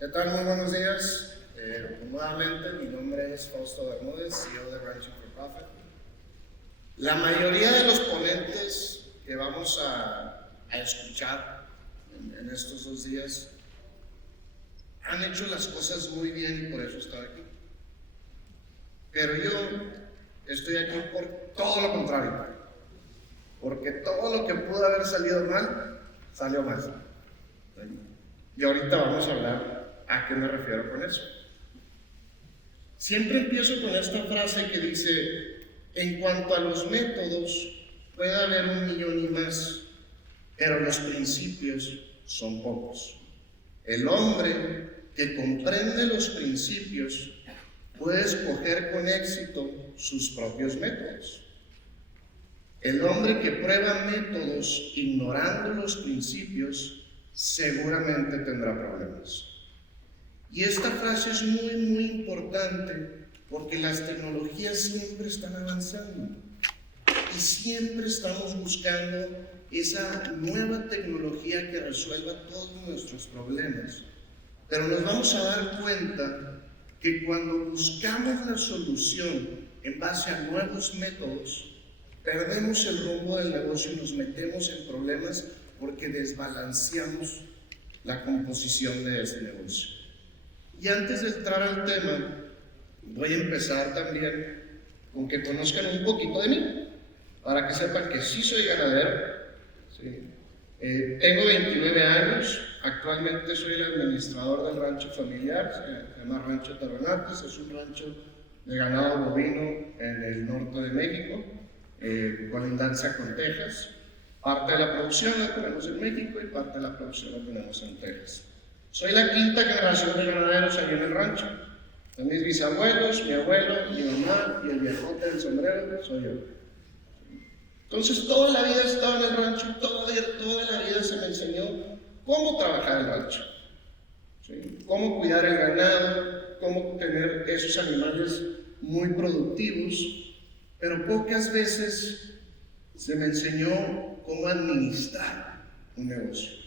¿Qué tal? Muy buenos días. Nuevamente, mi nombre es Fausto Bermúdez, CEO de Ranching for Profit. La mayoría de los ponentes que vamos a escuchar en estos 2 días han hecho las cosas muy bien y por eso están aquí. Pero yo estoy aquí por todo lo contrario, porque todo lo que pudo haber salido mal, salió mal. Y ahorita vamos a hablar a qué me refiero con eso. Siempre empiezo con esta frase que dice: en cuanto a los métodos, puede haber 1,000,000 y más, pero los principios son pocos. El hombre que comprende los principios puede escoger con éxito sus propios métodos. El hombre que prueba métodos ignorando los principios seguramente tendrá problemas. Y esta frase es muy importante porque las tecnologías siempre están avanzando y siempre estamos buscando esa nueva tecnología que resuelva todos nuestros problemas. Pero nos vamos a dar cuenta que cuando buscamos la solución en base a nuevos métodos, perdemos el rumbo del negocio y nos metemos en problemas porque desbalanceamos la composición de ese negocio. Y antes de entrar al tema, voy a empezar también con que conozcan un poquito de mí, para que sepan que sí soy ganadero. ¿Sí? Tengo 29 años, actualmente soy el administrador del rancho familiar, se llama Rancho Terrenates, es un rancho de ganado bovino en el norte de México, colindancia con Texas. Parte de la producción la tenemos en México y parte de la producción la tenemos en Texas. Soy la 5ª generación de ganaderos allí en el rancho. Son mis bisabuelos, mi abuelo, mi mamá y el viejote del sombrero soy yo. Entonces toda la vida he estado en el rancho, toda la vida se me enseñó cómo trabajar el rancho, ¿sí? Cómo cuidar el ganado, cómo tener esos animales muy productivos, pero pocas veces se me enseñó cómo administrar un negocio.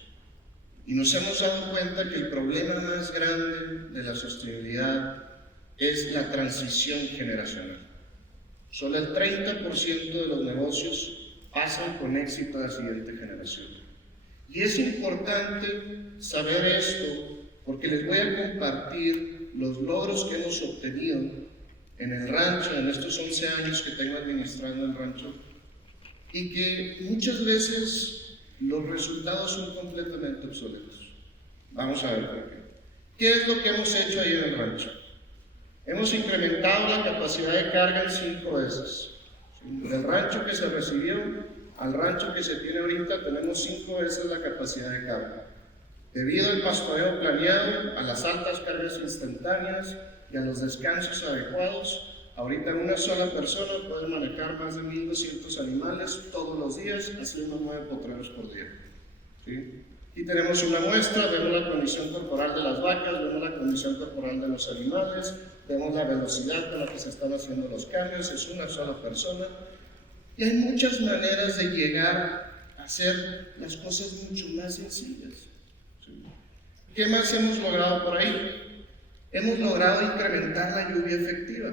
Y nos hemos dado cuenta que el problema más grande de la sostenibilidad es la transición generacional. Solo el 30% de los negocios pasan con éxito a la siguiente generación. Y es importante saber esto porque les voy a compartir los logros que hemos obtenido en el rancho, en estos 11 años que tengo administrando el rancho, y que muchas veces los resultados son completamente obsoletos. Vamos a ver por qué. ¿Qué es lo que hemos hecho ahí en el rancho? Hemos incrementado la capacidad de carga en 5 veces. Del rancho que se recibió al rancho que se tiene ahorita tenemos 5 veces la capacidad de carga. Debido al pastoreo planeado, a las altas cargas instantáneas y a los descansos adecuados, ahorita una sola persona puede manejar más de 1,200 animales todos los días, haciendo 9 potreros por día. ¿Sí? Y tenemos una muestra, vemos la condición corporal de las vacas, vemos la condición corporal de los animales, vemos la velocidad con la que se están haciendo los cambios, es una sola persona. Y hay muchas maneras de llegar a hacer las cosas mucho más sencillas. ¿Sí? ¿Qué más hemos logrado por ahí? Hemos logrado incrementar la lluvia efectiva.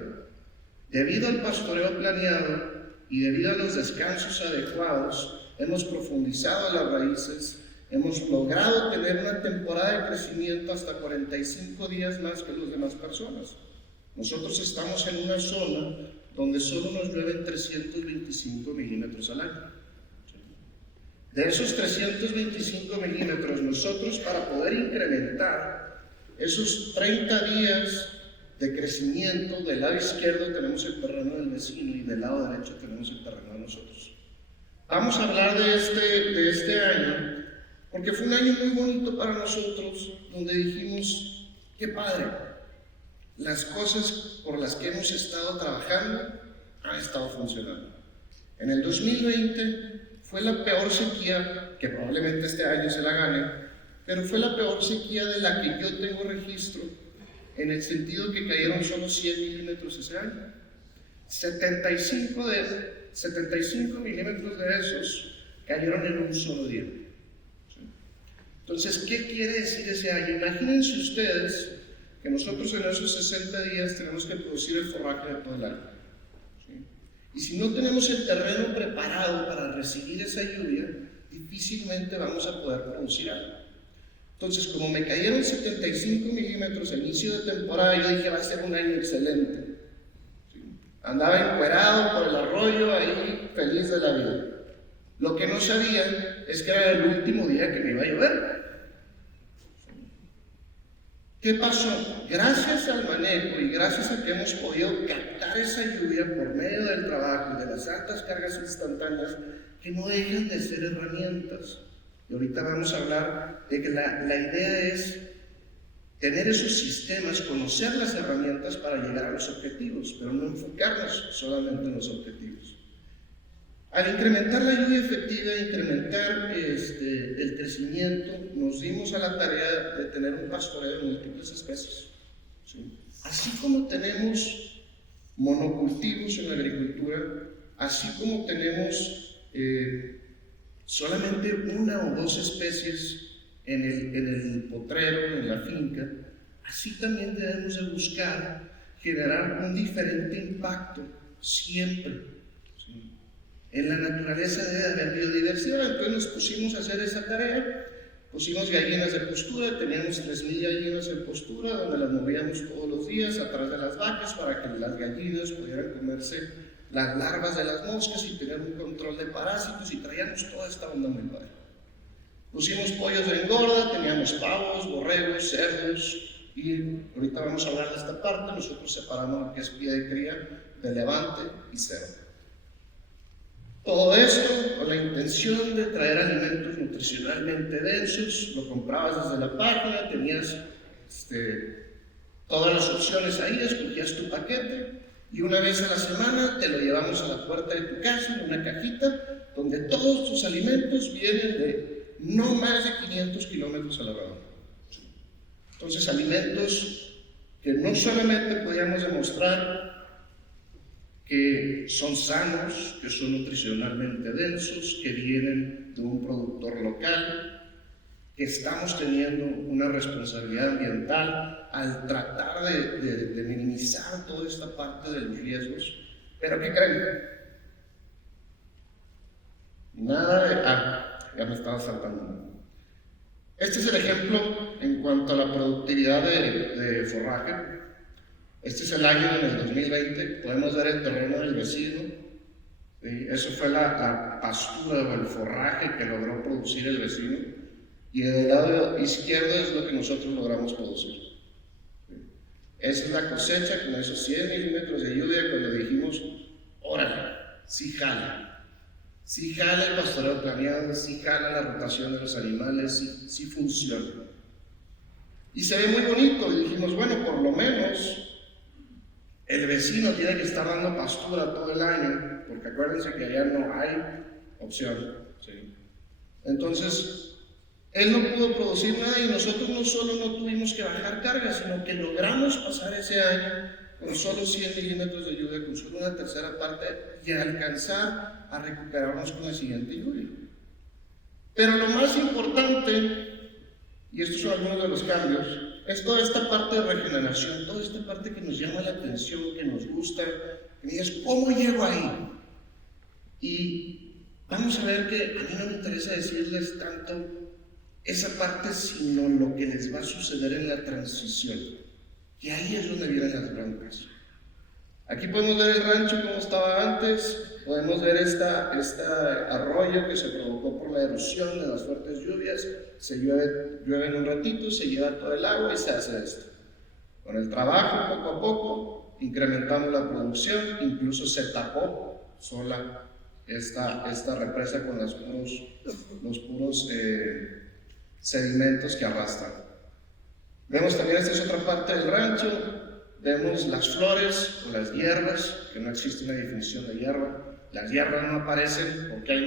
Debido al pastoreo planeado y debido a los descansos adecuados, hemos profundizado las raíces, hemos logrado tener una temporada de crecimiento hasta 45 días más que las demás personas. Nosotros estamos en una zona donde solo nos llueven 325 milímetros al año. De esos 325 milímetros, nosotros para poder incrementar esos 30 días de crecimiento, del lado izquierdo tenemos el terreno del vecino y del lado derecho tenemos el terreno de nosotros. Vamos a hablar de este año, porque fue un año muy bonito para nosotros, donde dijimos, qué padre, las cosas por las que hemos estado trabajando han estado funcionando. En el 2020 fue la peor sequía, que probablemente este año se la gane, pero fue la peor sequía de la que yo tengo registro, en el sentido que cayeron solo 100 milímetros ese año. 75 milímetros de esos cayeron en un solo día. Entonces, ¿qué quiere decir ese año? Imagínense ustedes que nosotros en esos 60 días tenemos que producir el forraje de todo el año. ¿Sí? Y si no tenemos el terreno preparado para recibir esa lluvia, difícilmente vamos a poder producir algo. Entonces, como me cayeron 75 milímetros al inicio de temporada, yo dije, va a ser un año excelente. ¿Sí? Andaba encuerado por el arroyo, ahí feliz de la vida. Lo que no sabía es que era el último día que me iba a llover. ¿Qué pasó? Gracias al manejo y gracias a que hemos podido captar esa lluvia por medio del trabajo y de las altas cargas instantáneas, que no dejan de ser herramientas. Y ahorita vamos a hablar de que la idea es tener esos sistemas, conocer las herramientas para llegar a los objetivos, pero no enfocarnos solamente en los objetivos. Al incrementar la lluvia efectiva, incrementar el crecimiento, nos dimos a la tarea de tener un pastoreo de múltiples especies. ¿Sí? Así como tenemos monocultivos en la agricultura, así como tenemos solamente una o dos especies en el potrero, en la finca, así también debemos de buscar generar un diferente impacto siempre. ¿Sí? En la naturaleza debe haber biodiversidad, entonces nos pusimos a hacer esa tarea, pusimos gallinas de postura, teníamos 3,000 gallinas en postura, donde las movíamos todos los días atrás de las vacas para que las gallinas pudieran comerse las larvas de las moscas y tener un control de parásitos, y traíamos toda esta onda muy padre. Pusimos pollos de engorda, teníamos pavos, borregos, cerdos, y ahorita vamos a hablar de esta parte. Nosotros separamos lo que es pie de cría de levante y cerdo. Todo esto con la intención de traer alimentos nutricionalmente densos. Lo comprabas desde la página, tenías todas las opciones ahí, escogías tu paquete y una vez a la semana te lo llevamos a la puerta de tu casa en una cajita donde todos tus alimentos vienen de no más de 500 kilómetros a la redonda. Entonces, alimentos que no solamente podíamos demostrar que son sanos, que son nutricionalmente densos, que vienen de un productor local, que estamos teniendo una responsabilidad ambiental al tratar de minimizar toda esta parte de los riesgos. Pero ¿qué creen? Nada de... ya me estaba saltando. Este es el ejemplo en cuanto a la productividad de forraje. Este es el año en el 2020, podemos ver el terreno del vecino. ¿Sí? Eso fue la pastura o el forraje que logró producir el vecino, y del lado izquierdo es lo que nosotros logramos producir. ¿Sí? Esa es la cosecha con esos 100 milímetros de lluvia, cuando dijimos, órale, sí jala el pastoreo planeado, sí jala la rotación de los animales, sí funciona. Y se ve muy bonito, y dijimos, bueno, por lo menos el vecino tiene que estar dando pastura todo el año, porque acuérdense que allá no hay opción. ¿Sí? Entonces, él no pudo producir nada, y nosotros no solo no tuvimos que bajar carga, sino que logramos pasar ese año con solo 100 milímetros de lluvia, con solo una tercera parte, y alcanzar a recuperarnos con la siguiente lluvia. Pero lo más importante, y estos son algunos de los cambios, es toda esta parte de regeneración, toda esta parte que nos llama la atención, que nos gusta, que me digas, ¿cómo llego ahí? Y vamos a ver que a mí no me interesa decirles tanto esa parte, sino lo que les va a suceder en la transición, que ahí es donde vienen las broncas. Aquí podemos ver el rancho como estaba antes, podemos ver este arroyo que se provocó por la erosión de las fuertes lluvias. Se llueve en un ratito, se lleva todo el agua y se hace esto. Con el trabajo, poco a poco, incrementamos la producción, incluso se tapó sola esta represa con los puros sedimentos que arrastran. Vemos también, esta es otra parte del rancho. Vemos las flores o las hierbas, que no existe una definición de hierba. Las hierbas no aparecen porque hay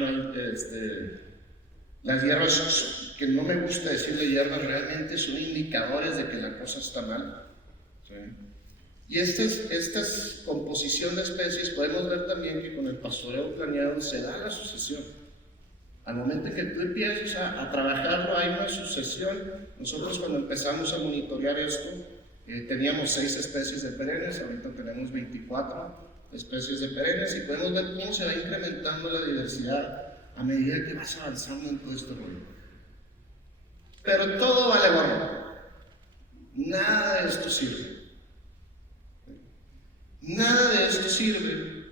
las hierbas, que no me gusta decirle hierbas, realmente son indicadores de que la cosa está mal. ¿Sí? Y esta composición de especies, podemos ver también que con el pastoreo planeado se da la sucesión. Al momento que tú empieces a trabajarlo, hay una sucesión. Nosotros cuando empezamos a monitorear esto, teníamos 6 especies de perennes, ahorita tenemos 24 especies de perennes, y podemos ver cómo se va incrementando la diversidad a medida que vas avanzando en todo este rollo. Pero todo vale gorro. Nada de esto sirve. Nada de esto sirve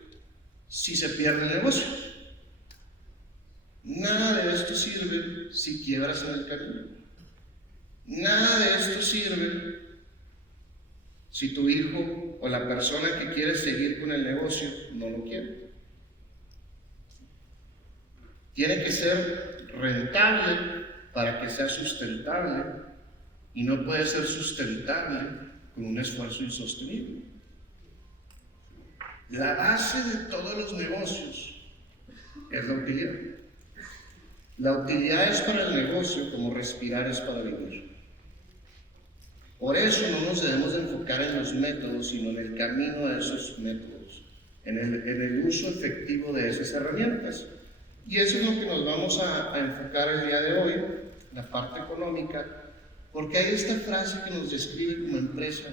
si se pierde el negocio. Nada de esto sirve si quiebras en el camino. Nada de esto sirve si tu hijo o la persona que quiere seguir con el negocio no lo quiere. Tiene que ser rentable para que sea sustentable, y no puede ser sustentable con un esfuerzo insostenible. La base de todos los negocios es la utilidad. La utilidad es para el negocio como respirar es para vivir. Por eso no nos debemos de enfocar en los métodos, sino en el camino a esos métodos, en el uso efectivo de esas herramientas. Y eso es lo que nos vamos a enfocar el día de hoy, la parte económica, porque hay esta frase que nos describe como empresa,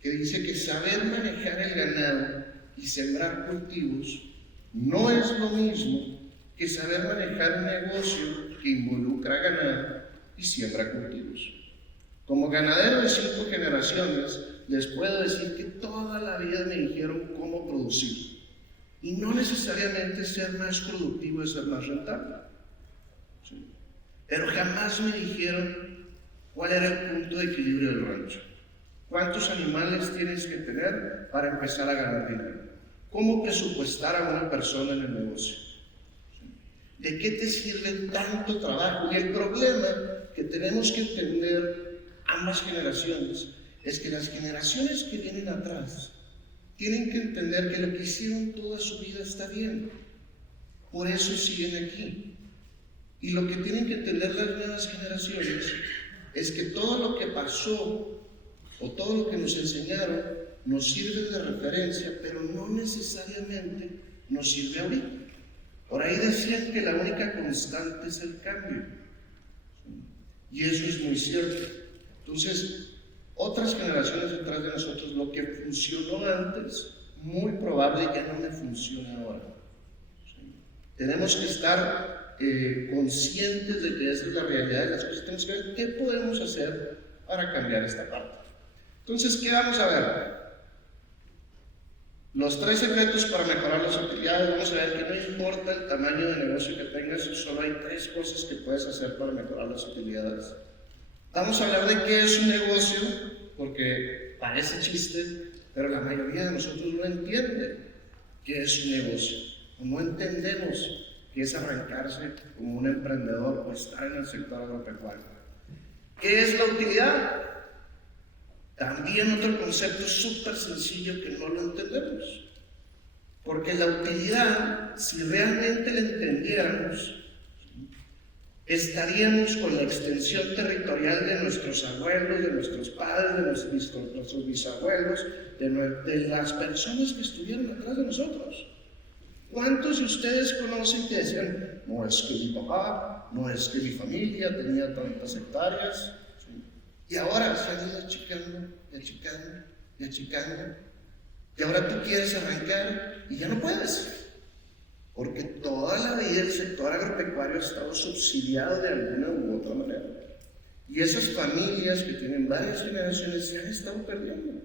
que dice que saber manejar el ganado y sembrar cultivos no es lo mismo que saber manejar un negocio que involucra ganado y siembra cultivos. Como ganadero de 5 generaciones, les puedo decir que toda la vida me dijeron cómo producir. Y no necesariamente ser más productivo es ser más rentable. ¿Sí? Pero jamás me dijeron cuál era el punto de equilibrio del rancho. ¿Cuántos animales tienes que tener para empezar a ganar dinero? ¿Cómo presupuestar a una persona en el negocio? ¿De qué te sirve tanto trabajo? Y el problema que tenemos que entender ambas generaciones es que las generaciones que vienen atrás tienen que entender que lo que hicieron toda su vida está bien. Por eso siguen aquí. Y lo que tienen que entender las nuevas generaciones es que todo lo que pasó o todo lo que nos enseñaron nos sirve de referencia, pero no necesariamente nos sirve ahorita. Por ahí decían que la única constante es el cambio. Y eso es muy cierto. Entonces, otras generaciones detrás de nosotros, lo que funcionó antes, muy probable ya no me funcione ahora. ¿Sí? Tenemos que estar conscientes de que esa es la realidad de las cosas. Tenemos que ver qué podemos hacer para cambiar esta parte. Entonces, ¿qué vamos a ver? Los 3 secretos para mejorar las utilidades. Vamos a ver que no importa el tamaño de negocio que tengas, solo hay 3 cosas que puedes hacer para mejorar las utilidades. Vamos a hablar de qué es un negocio, porque parece chiste, pero la mayoría de nosotros no entiende qué es un negocio, o no entendemos qué es arrancarse como un emprendedor o estar en el sector agropecuario. ¿Qué es la utilidad? También otro concepto súper sencillo que no lo entendemos, porque la utilidad, si realmente la entendiéramos, estaríamos con la extensión territorial de nuestros abuelos, de nuestros padres, de nuestros bisabuelos, de las personas que estuvieron atrás de nosotros. ¿Cuántos de ustedes conocen que decían, no es que mi papá, no es que mi familia tenía tantas hectáreas? ¿Sí? Y ahora se han ido achicando, y achicando, y achicando. Y ahora tú quieres arrancar y ya no puedes. Porque toda la vida el sector agropecuario ha estado subsidiado de alguna u otra manera. Y esas familias que tienen varias generaciones se han estado perdiendo.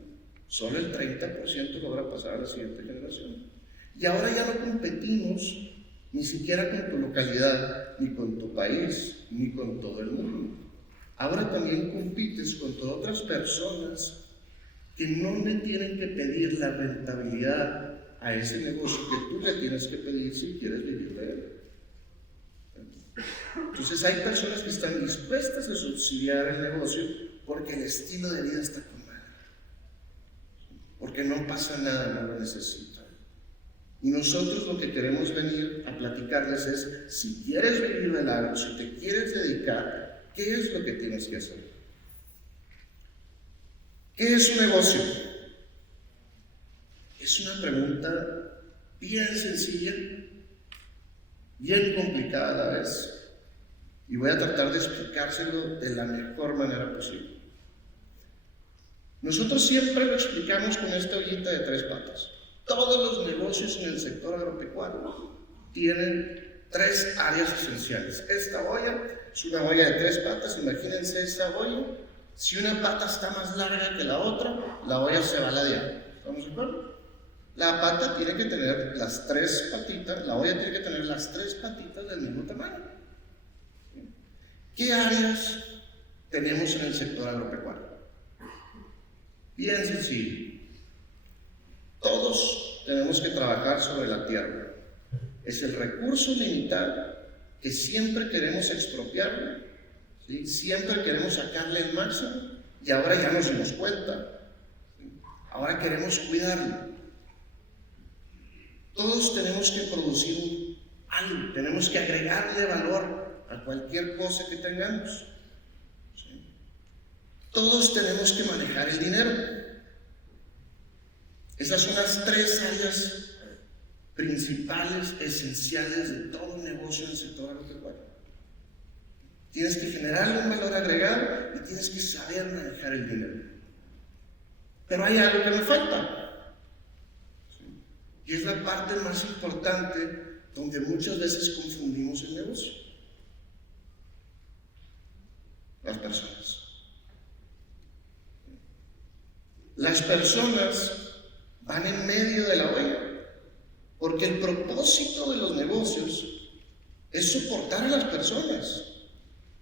Solo el 30% logra pasar a la siguiente generación. Y ahora ya no competimos ni siquiera con tu localidad, ni con tu país, ni con todo el mundo. Ahora también compites con todas otras personas que no le tienen que pedir la rentabilidad a ese negocio que tú le tienes que pedir si quieres vivir de él. Entonces hay personas que están dispuestas a subsidiar el negocio porque el estilo de vida está con madre, porque no pasa nada, no lo necesitan. Y nosotros lo que queremos venir a platicarles es, si quieres vivir del agro, si te quieres dedicar, ¿qué es lo que tienes que hacer? ¿Qué es un negocio? Es una pregunta bien sencilla, bien complicada a la vez, y voy a tratar de explicárselo de la mejor manera posible. Nosotros siempre lo explicamos con esta ollita de 3 patas. Todos los negocios en el sector agropecuario tienen 3 áreas esenciales. Esta olla es una olla de 3 patas. Imagínense esta olla. Si una pata está más larga que la otra, la olla se va a ladear. ¿Estamos de acuerdo? La pata tiene que tener las 3 patitas, la olla tiene que tener las 3 patitas del mismo tamaño. ¿Qué áreas tenemos en el sector agropecuario? Bien sencillo. Todos tenemos que trabajar sobre la tierra. Es el recurso limitado que siempre queremos expropiarlo, ¿sí? Siempre queremos sacarle el máximo, y ahora ya nos dimos cuenta. Ahora queremos cuidarlo. Todos tenemos que producir algo, tenemos que agregarle valor a cualquier cosa que tengamos. ¿Sí? Todos tenemos que manejar el dinero. Esas son las 3 áreas principales, esenciales de todo negocio en el sector agropecuario. Tienes que generarle un valor agregado y tienes que saber manejar el dinero. Pero hay algo que me falta, ¿sí? Y es la parte más importante donde muchas veces confundimos el negocio: las personas. Las personas van en medio de la olla, porque el propósito de los negocios es soportar a las personas,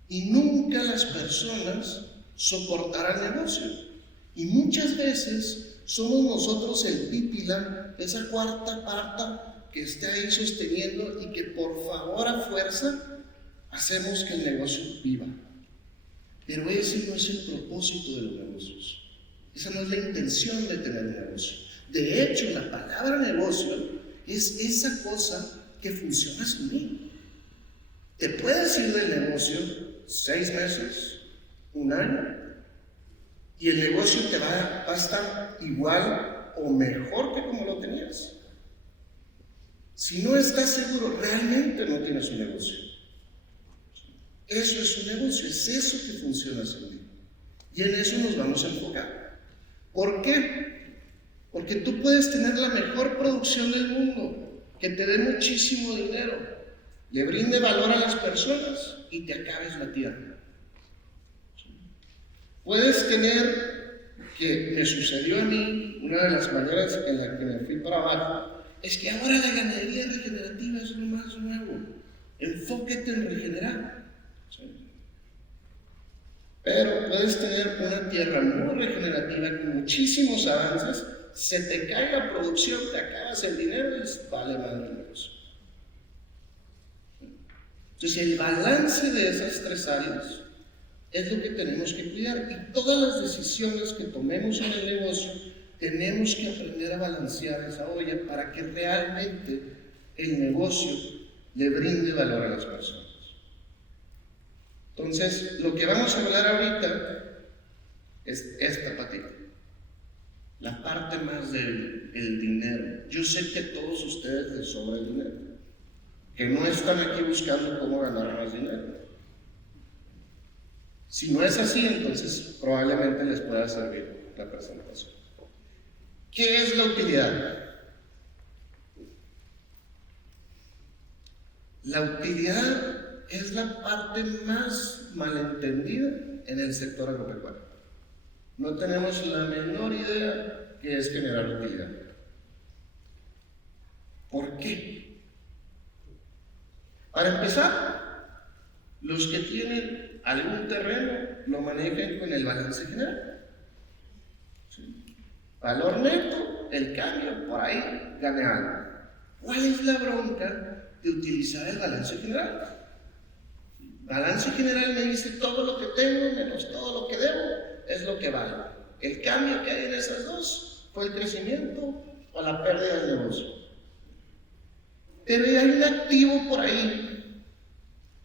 y nunca las personas soportarán el negocio. Y muchas veces somos nosotros el pípila, esa cuarta pata que está ahí sosteniendo, y que por favor a fuerza hacemos que el negocio viva. Pero ese no es el propósito de los negocios. Esa no es la intención de tener un negocio. De hecho, la palabra negocio es esa cosa que funciona sin mí. Te puedes ir del negocio 6 meses, 1 año, y el negocio te va a estar igual o mejor que como lo tenías. Si no estás seguro, realmente no tienes un negocio. Eso es un negocio, es eso que funciona sin mí. Y en eso nos vamos a enfocar. ¿Por qué? Porque tú puedes tener la mejor producción del mundo, que te dé muchísimo dinero, le brinde valor a las personas y te acabes la tierra. Puedes tener, que me sucedió a mí, una de las maneras en la que me fui para abajo, es que ahora la ganadería regenerativa es lo más nuevo. Enfóquete en regenerar. Pero puedes tener una tierra muy regenerativa con muchísimos avances, se te cae la producción, te acabas el dinero y vale madre el negocio. Entonces el balance de esas 3 áreas es lo que tenemos que cuidar, y todas las decisiones que tomemos en el negocio tenemos que aprender a balancear esa olla para que realmente el negocio le brinde valor a las personas. Entonces, lo que vamos a hablar ahorita es esta patita, la parte más del dinero. Yo sé que a todos ustedes les sobra el dinero, que no están aquí buscando cómo ganar más dinero. Si no es así, entonces probablemente les pueda servir la presentación. ¿Qué es la utilidad? La utilidad es la parte más malentendida en el sector agropecuario. No tenemos la menor idea qué es generar utilidad. ¿Por qué? Para empezar, los que tienen algún terreno lo manejan con el balance general. ¿Sí? Valor neto, el cambio, por ahí gané algo. ¿Cuál es la bronca de utilizar el balance general? Balance general me dice todo lo que tengo menos todo lo que debo es lo que vale. El cambio que hay en esas dos fue el crecimiento o la pérdida del negocio. Pero hay un activo por ahí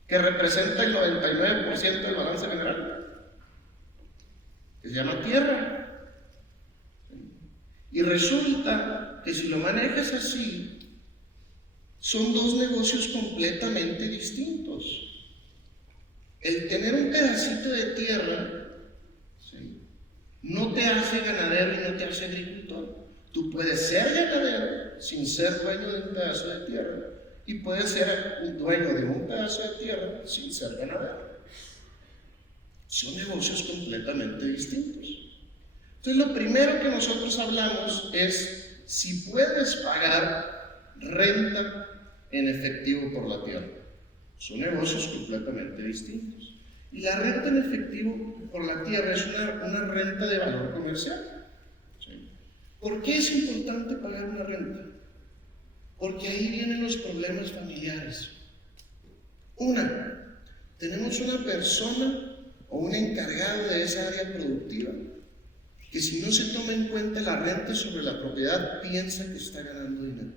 que representa el 99% del balance general, que se llama tierra. Y resulta que si lo manejas así, son dos negocios completamente distintos. El tener un pedacito de tierra, ¿sí?, no te hace ganadero y no te hace agricultor. Tú puedes ser ganadero sin ser dueño de un pedazo de tierra, y puedes ser un dueño de un pedazo de tierra sin ser ganadero. Son negocios completamente distintos. Entonces, lo primero que nosotros hablamos es si puedes pagar renta en efectivo por la tierra. Son negocios completamente distintos. Y la renta en efectivo por la tierra es una renta de valor comercial. ¿Sí? ¿Por qué es importante pagar una renta? Porque ahí vienen los problemas familiares. Tenemos una persona o un encargado de esa área productiva que, si no se toma en cuenta la renta sobre la propiedad, piensa que está ganando dinero,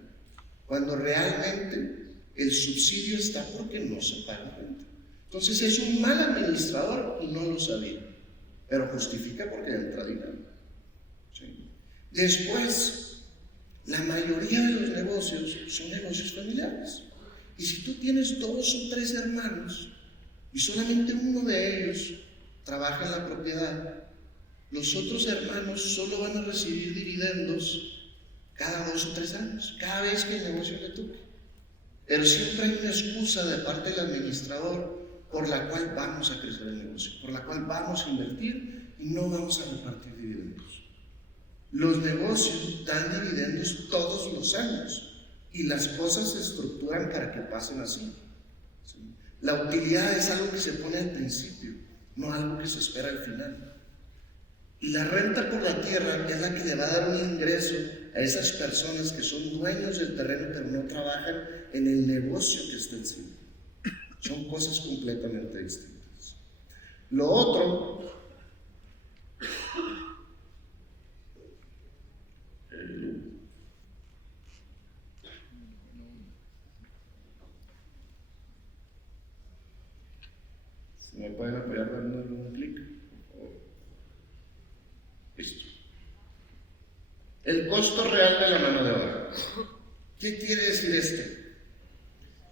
cuando realmente el subsidio está porque no se paga renta. Entonces es un mal administrador y no lo sabía, pero justifica porque entra dinero. ¿Sí? Después, la mayoría de los negocios son negocios familiares. Y si tú tienes 2 o 3 hermanos y solamente uno de ellos trabaja en la propiedad, los otros hermanos solo van a recibir dividendos cada 2 o 3 años, cada vez que el negocio le toque. Pero siempre hay una excusa de parte del administrador por la cual vamos a crecer el negocio, por la cual vamos a invertir y no vamos a repartir dividendos. Los negocios dan dividendos todos los años y las cosas se estructuran para que pasen así. ¿Sí? La utilidad es algo que se pone al principio, no algo que se espera al final. Y la renta por la tierra es la que le va a dar un ingreso a esas personas que son dueños del terreno pero no trabajan en el negocio que está encima. Son cosas completamente distintas. Lo otro, si me pueden apoyar dando un clic, por favor. Listo. El costo real de la mano de obra. ¿Qué quiere decir esto?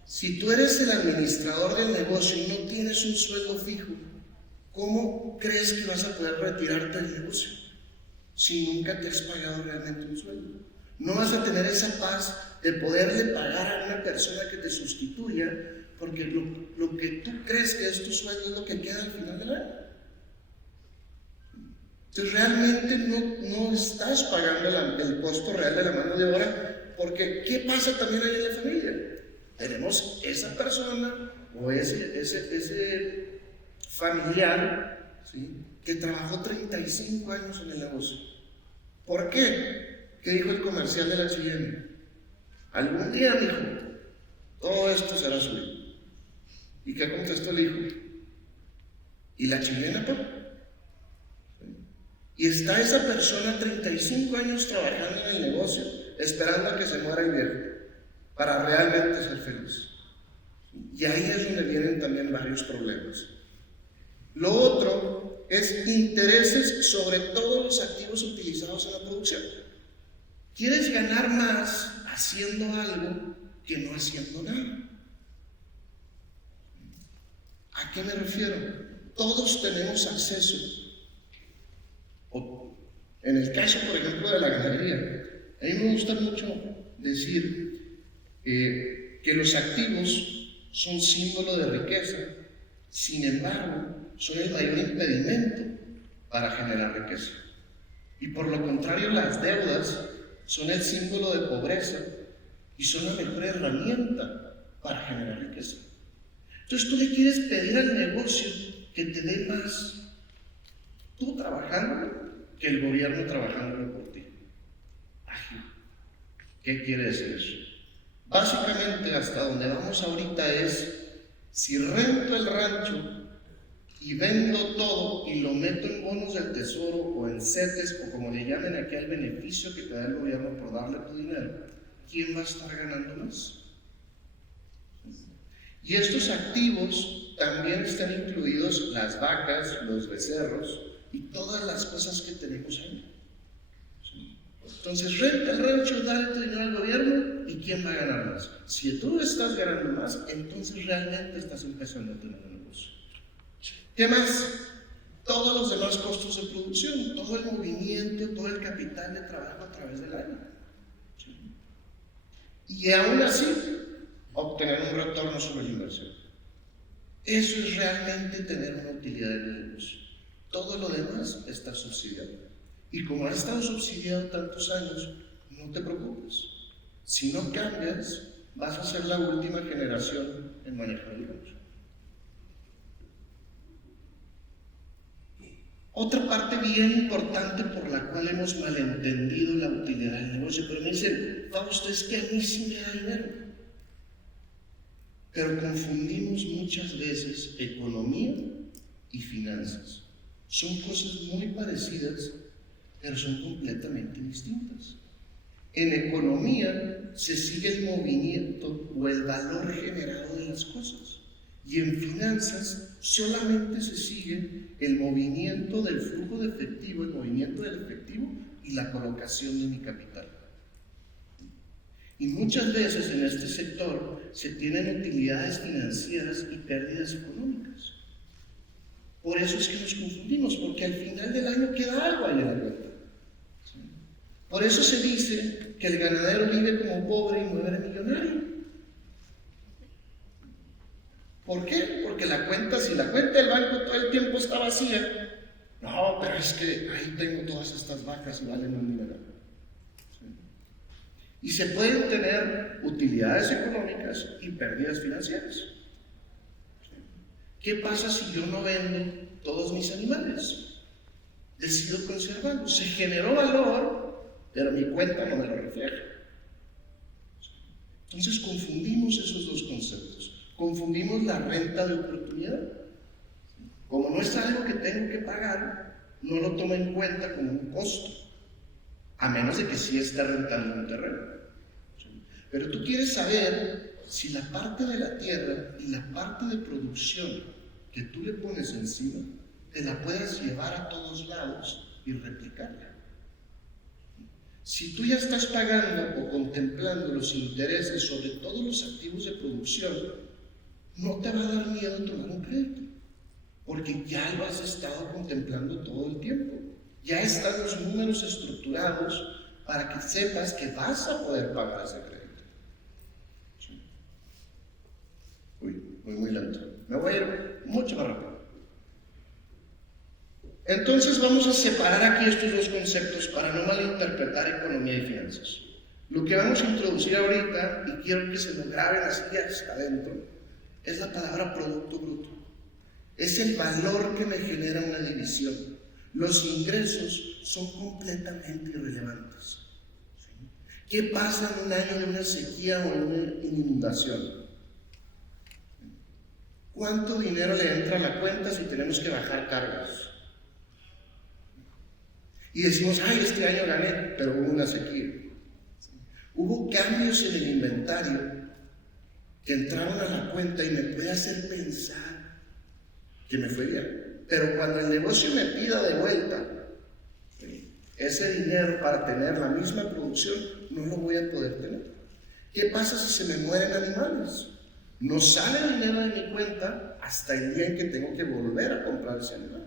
Si tú eres el administrador del negocio y no tienes un sueldo fijo, ¿cómo crees que vas a poder retirarte del negocio si nunca te has pagado realmente un sueldo? No vas a tener esa paz de poderle pagar a una persona que te sustituya, porque lo que tú crees que es tu sueldo es lo que queda al final del año. Entonces realmente no estás pagando el costo real de la mano de obra, porque ¿qué pasa también ahí en la familia? Tenemos esa persona o ese familiar, ¿sí?, que trabajó 35 años en el negocio. ¿Por qué? ¿Qué dijo el comercial de la H&M? Algún día, mijo, todo esto será suyo. ¿Y qué contestó el hijo? ¿Y la chilena, papá? ¿Sí? Y está esa persona 35 años trabajando en el negocio, esperando a que se muera el viejo, para realmente ser feliz. Y ahí es donde vienen también varios problemas. Lo otro es intereses sobre todos los activos utilizados en la producción. ¿Quieres ganar más haciendo algo que no haciendo nada? ¿A qué me refiero? Todos tenemos acceso. En el caso, por ejemplo, de la ganadería, a mí me gusta mucho decir que los activos son símbolo de riqueza, sin embargo, son el mayor impedimento para generar riqueza. Y por lo contrario, las deudas son el símbolo de pobreza y son la mejor herramienta para generar riqueza. Entonces tú le quieres pedir al negocio que te dé más, tú trabajándolo, que el gobierno trabajándolo por ti. ¿Qué quiere decir eso? Básicamente, hasta donde vamos ahorita es, si rento el rancho y vendo todo y lo meto en bonos del tesoro o en CETES, o como le llamen aquí al beneficio que te da el gobierno por darle tu dinero, ¿quién va a estar ganando más? Y estos activos también están incluidos las vacas, los becerros y todas las cosas que tenemos ahí. Entonces, renta el rancho, dale tu dinero al gobierno, ¿y quién va a ganar más? Si tú estás ganando más, entonces realmente estás empezando a tener un negocio. ¿Qué más? Todos los demás costos de producción, todo el movimiento, todo el capital de trabajo a través del año. Y aún así, obtener un retorno sobre la inversión. Eso es realmente tener una utilidad en el negocio. Todo lo demás está subsidiado. Y como ha estado subsidiado tantos años, no te preocupes. Si no cambias, vas a ser la última generación en manejar el rancho. Otra parte bien importante por la cual hemos malentendido la utilidad del negocio, pero me dicen, Fausto, es que a mí sí me da dinero. Pero confundimos muchas veces economía y finanzas. Son cosas muy parecidas, pero son completamente distintas. En economía se sigue el movimiento o el valor generado de las cosas. Y en finanzas solamente se sigue el movimiento del flujo de efectivo, el movimiento del efectivo y la colocación de mi capital. Y muchas veces en este sector se tienen utilidades financieras y pérdidas económicas. Por eso es que nos confundimos, porque al final del año queda algo ahí en la cuenta. Por eso se dice que el ganadero vive como pobre y muere millonario. ¿Por qué? Porque la cuenta, si la cuenta del banco todo el tiempo está vacía, no, pero es que ahí tengo todas estas vacas y valen un dineral. ¿Sí? Y se pueden tener utilidades económicas y pérdidas financieras. ¿Sí? ¿Qué pasa si yo no vendo todos mis animales? Decido conservarlos. Se generó valor, pero mi cuenta no me lo refleja. ¿Sí? Entonces confundimos esos dos conceptos. Confundimos la renta de oportunidad. Como no es algo que tengo que pagar, no lo tomo en cuenta como un costo, a menos de que sí esté rentando un terreno. Pero tú quieres saber si la parte de la tierra y la parte de producción que tú le pones encima, te la puedes llevar a todos lados y replicarla. Si tú ya estás pagando o contemplando los intereses sobre todos los activos de producción, no te va a dar miedo tomar un crédito, porque ya lo has estado contemplando todo el tiempo. Ya están los números estructurados para que sepas que vas a poder pagar ese crédito. ¿Sí? Uy, voy muy lento. Me voy a ir mucho más rápido. Entonces vamos a separar aquí estos dos conceptos para no malinterpretar economía y finanzas. Lo que vamos a introducir ahorita, y quiero que se lo graben así hasta adentro, es la palabra producto bruto. Es el valor que me genera una división. Los ingresos son completamente irrelevantes. ¿Sí? ¿Qué pasa en un año de una sequía o en una inundación? ¿Cuánto dinero le entra a la cuenta si tenemos que bajar cargas? Y decimos, ay, este año gané, pero hubo una sequía. ¿Sí? Hubo cambios en el inventario que entraron a la cuenta y me puede hacer pensar que me fue bien. Pero cuando el negocio me pida de vuelta ese dinero para tener la misma producción, no lo voy a poder tener. ¿Qué pasa si se me mueren animales? No sale el dinero de mi cuenta hasta el día en que tengo que volver a comprar ese animal.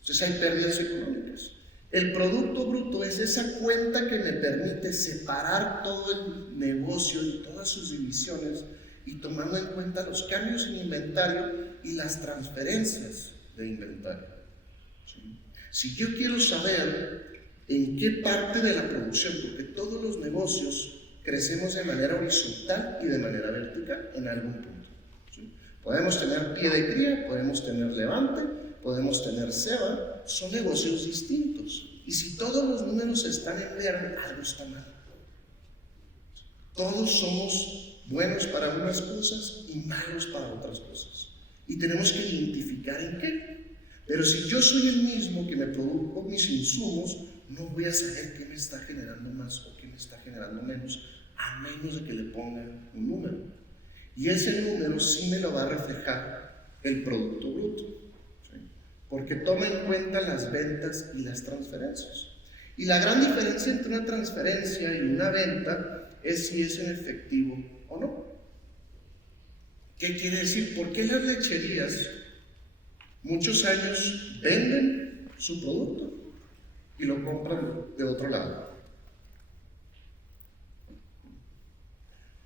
Entonces hay pérdidas económicas. El producto bruto es esa cuenta que me permite separar todo el negocio y todas sus divisiones y tomando en cuenta los cambios en inventario y las transferencias de inventario. ¿Sí? Si yo quiero saber en qué parte de la producción, porque todos los negocios crecemos de manera horizontal y de manera vertical en algún punto. ¿Sí? Podemos tener pie de cría, podemos tener levante, podemos tener ceba, son negocios distintos. Y si todos los números están en verde, algo está mal. Todos somos buenos para unas cosas y malos para otras cosas. Y tenemos que identificar en qué. Pero si yo soy el mismo que me produjo mis insumos, no voy a saber qué me está generando más o qué me está generando menos, a menos de que le pongan un número. Y ese número sí me lo va a reflejar el producto bruto. Porque toma en cuenta las ventas y las transferencias. Y la gran diferencia entre una transferencia y una venta es si es en efectivo o no. ¿Qué quiere decir? ¿Por qué las lecherías muchos años venden su producto y lo compran de otro lado?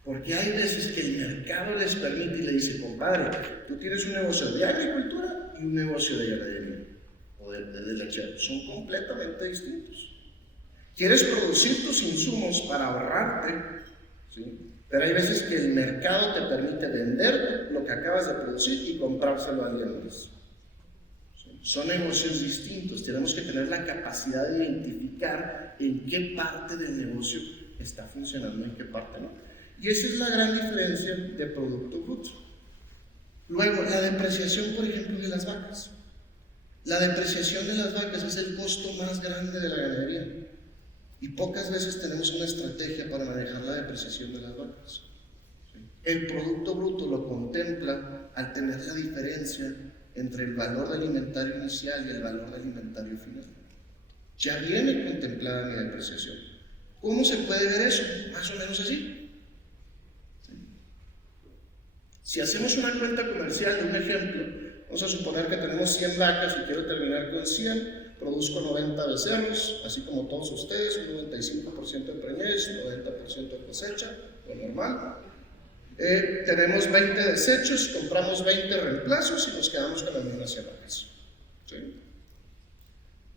Porque hay veces que el mercado les permite y le dice, compadre, tú tienes un negocio de agricultura y un negocio de ganadería o de lechero. Son completamente distintos. Quieres producir tus insumos para ahorrarte, ¿sí? Pero hay veces que el mercado te permite vender lo que acabas de producir y comprárselo a alguien más. ¿Sí? Son negocios distintos. Tenemos que tener la capacidad de identificar en qué parte del negocio está funcionando y en qué parte no. Y esa es la gran diferencia de producto bruto. Luego, la depreciación, por ejemplo, de las vacas. La depreciación de las vacas es el costo más grande de la ganadería. Y pocas veces tenemos una estrategia para manejar la depreciación de las vacas. El producto bruto lo contempla al tener la diferencia entre el valor del inventario inicial y el valor del inventario final. Ya viene contemplada mi depreciación. ¿Cómo se puede ver eso? Más o menos así. Si hacemos una cuenta comercial de un ejemplo, vamos a suponer que tenemos 100 vacas y quiero terminar con 100. Produzco 90 becerros, así como todos ustedes, un 95% de preñez, un 90% de cosecha, lo normal. Tenemos 20 desechos, compramos 20 reemplazos y nos quedamos con las mismas 100 vacas. ¿Sí?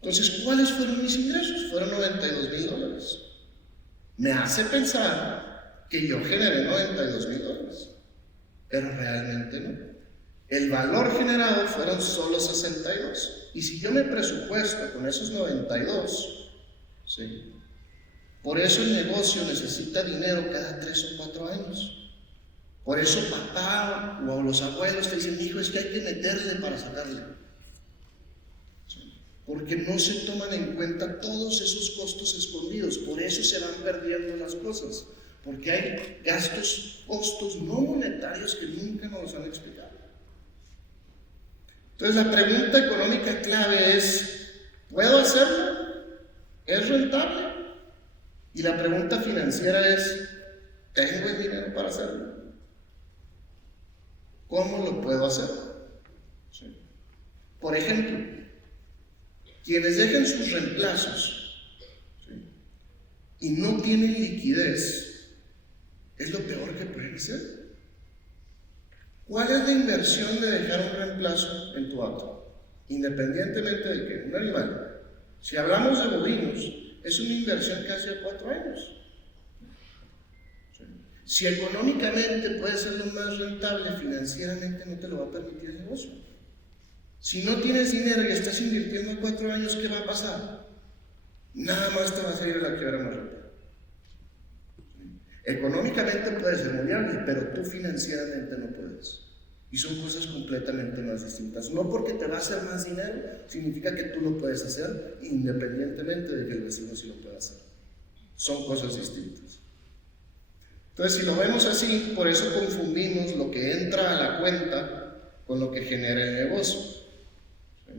Entonces, ¿cuáles fueron mis ingresos? Fueron $92,000. Me hace pensar que yo generé $92,000, pero realmente no. El valor generado fueron solo 62. Y si yo me presupuesto con esos 92, ¿sí? Por eso el negocio necesita dinero cada 3 o 4 años. Por eso papá o los abuelos te dicen, hijo, es que hay que meterle para sacarle. ¿Sí? Porque no se toman en cuenta todos esos costos escondidos. Por eso se van perdiendo las cosas. Porque hay gastos, costos no monetarios que nunca nos han explicado. Entonces la pregunta económica clave es, ¿puedo hacerlo? ¿Es rentable? Y la pregunta financiera es, ¿tengo el dinero para hacerlo? ¿Cómo lo puedo hacer? ¿Sí? Por ejemplo, quienes dejen sus reemplazos, ¿sí?, y no tienen liquidez, es lo peor que pueden hacer. ¿Cuál es la inversión de dejar un reemplazo en tu auto? Independientemente de que un animal. Si hablamos de bovinos, es una inversión casi a 4 años. Si económicamente puede ser lo más rentable, financieramente no te lo va a permitir el negocio. Si no tienes dinero y estás invirtiendo a 4 años, ¿qué va a pasar? Nada más te va a salir a la quiebra más rápido. Económicamente puede ser muy viable, pero tú financieramente no puedes. Y son cosas completamente más distintas. No porque te va a hacer más dinero, significa que tú lo puedes hacer independientemente de que el vecino sí lo pueda hacer. Son cosas distintas. Entonces, si lo vemos así, por eso confundimos lo que entra a la cuenta con lo que genera el negocio. ¿Sí?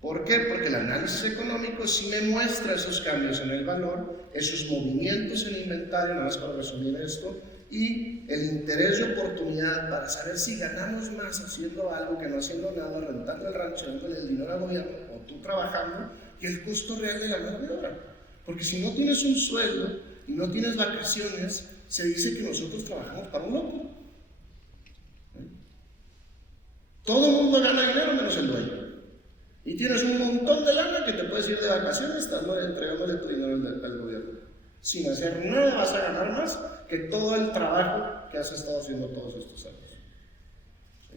¿Por qué? Porque el análisis económico sí me muestra esos cambios en el valor, esos movimientos en el inventario, nada más para resumir esto, y el interés de oportunidad para saber si ganamos más haciendo algo que no haciendo nada, rentando el rancho, dándole el dinero al gobierno, o tú trabajando, y el costo real de la mano de obra. Porque si no tienes un sueldo y no tienes vacaciones, se dice que nosotros trabajamos para un loco. Todo el mundo gana dinero menos el dueño. Y tienes un montón de lana que te puedes ir de vacaciones entregándole tu dinero al gobierno. Sin hacer nada vas a ganar más que todo el trabajo que has estado haciendo todos estos años. ¿Sí?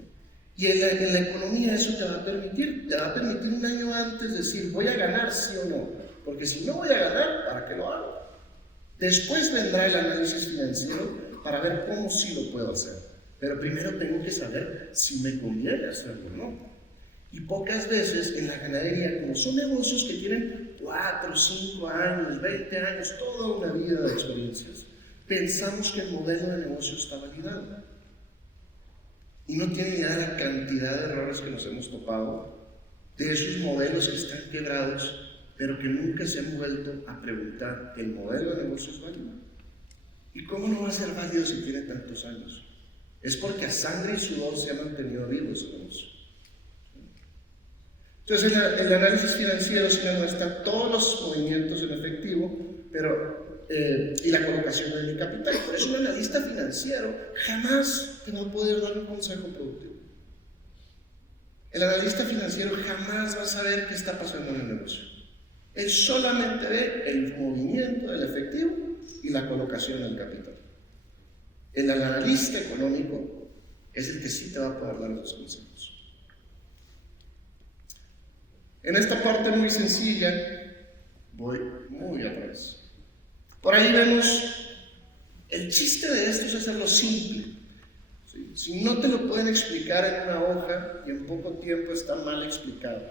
Y en la economía eso te va a permitir un año antes decir, voy a ganar sí o no. Porque si no voy a ganar, ¿para qué lo hago? Después vendrá el análisis financiero para ver cómo sí lo puedo hacer. Pero primero tengo que saber si me conviene hacerlo o no. Y pocas veces en la ganadería, como son negocios que tienen 4, 5 años, 20 años, toda una vida de experiencias, pensamos que el modelo de negocio está validado. Y no tienen idea de la cantidad de errores que nos hemos topado, de esos modelos que están quebrados, pero que nunca se han vuelto a preguntar, ¿el modelo de negocio es válido? ¿Y cómo no va a ser válido si tiene tantos años? Es porque a sangre y sudor se ha mantenido vivo ese negocio. Entonces el análisis financiero sí me muestra todos los movimientos en efectivo, y la colocación de mi capital. Por eso un analista financiero jamás te va a poder dar un consejo productivo. El analista financiero jamás va a saber qué está pasando en el negocio. Él solamente ve el movimiento del efectivo y la colocación del capital. El analista económico es el que sí te va a poder dar los consejos. En esta parte muy sencilla, voy muy atrás. Por ahí vemos, el chiste de esto es hacerlo simple. ¿Sí? Si no te lo pueden explicar en una hoja y en poco tiempo está mal explicado.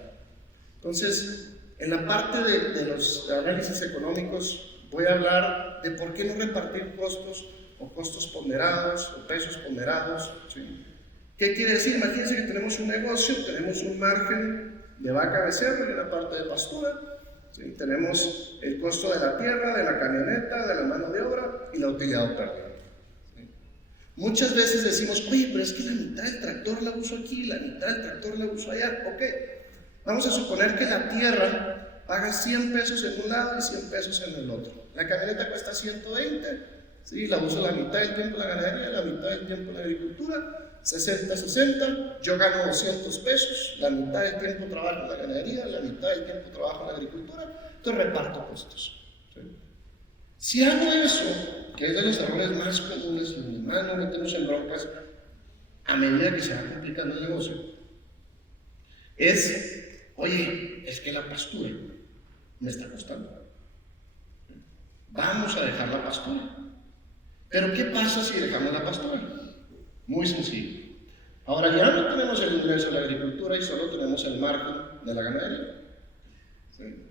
Entonces, en la parte de los análisis económicos voy a hablar de por qué no repartir costos o costos ponderados o precios ponderados. ¿Sí? ¿Qué quiere decir? Imagínense que tenemos un negocio, tenemos un margen de vaca becerro y una parte de pastura. ¿Sí? Tenemos el costo de la tierra, de la camioneta, de la mano de obra y la utilidad perdida. ¿Sí? Muchas veces decimos, oye, pero es que la mitad del tractor la uso aquí, la mitad del tractor la uso allá. Ok, vamos a suponer que la tierra paga 100 pesos en un lado y 100 pesos en el otro. La camioneta cuesta 120, ¿sí? La uso la mitad del tiempo en la ganadería, la mitad del tiempo en la agricultura. 60-60, yo gano 200 pesos, la mitad del tiempo trabajo en la ganadería, la mitad del tiempo trabajo en la agricultura, entonces reparto costos. ¿Sí? Si hago eso, que es de los errores más comunes, donde más nos metemos en broncas a medida que se va complicando el negocio, es, oye, es que la pastura me está costando. Vamos a dejar la pastura. Pero ¿qué pasa si dejamos la pastura? Muy sencillo. Ahora ya no tenemos el ingreso de la agricultura y solo tenemos el margen de la ganadería. ¿Sí?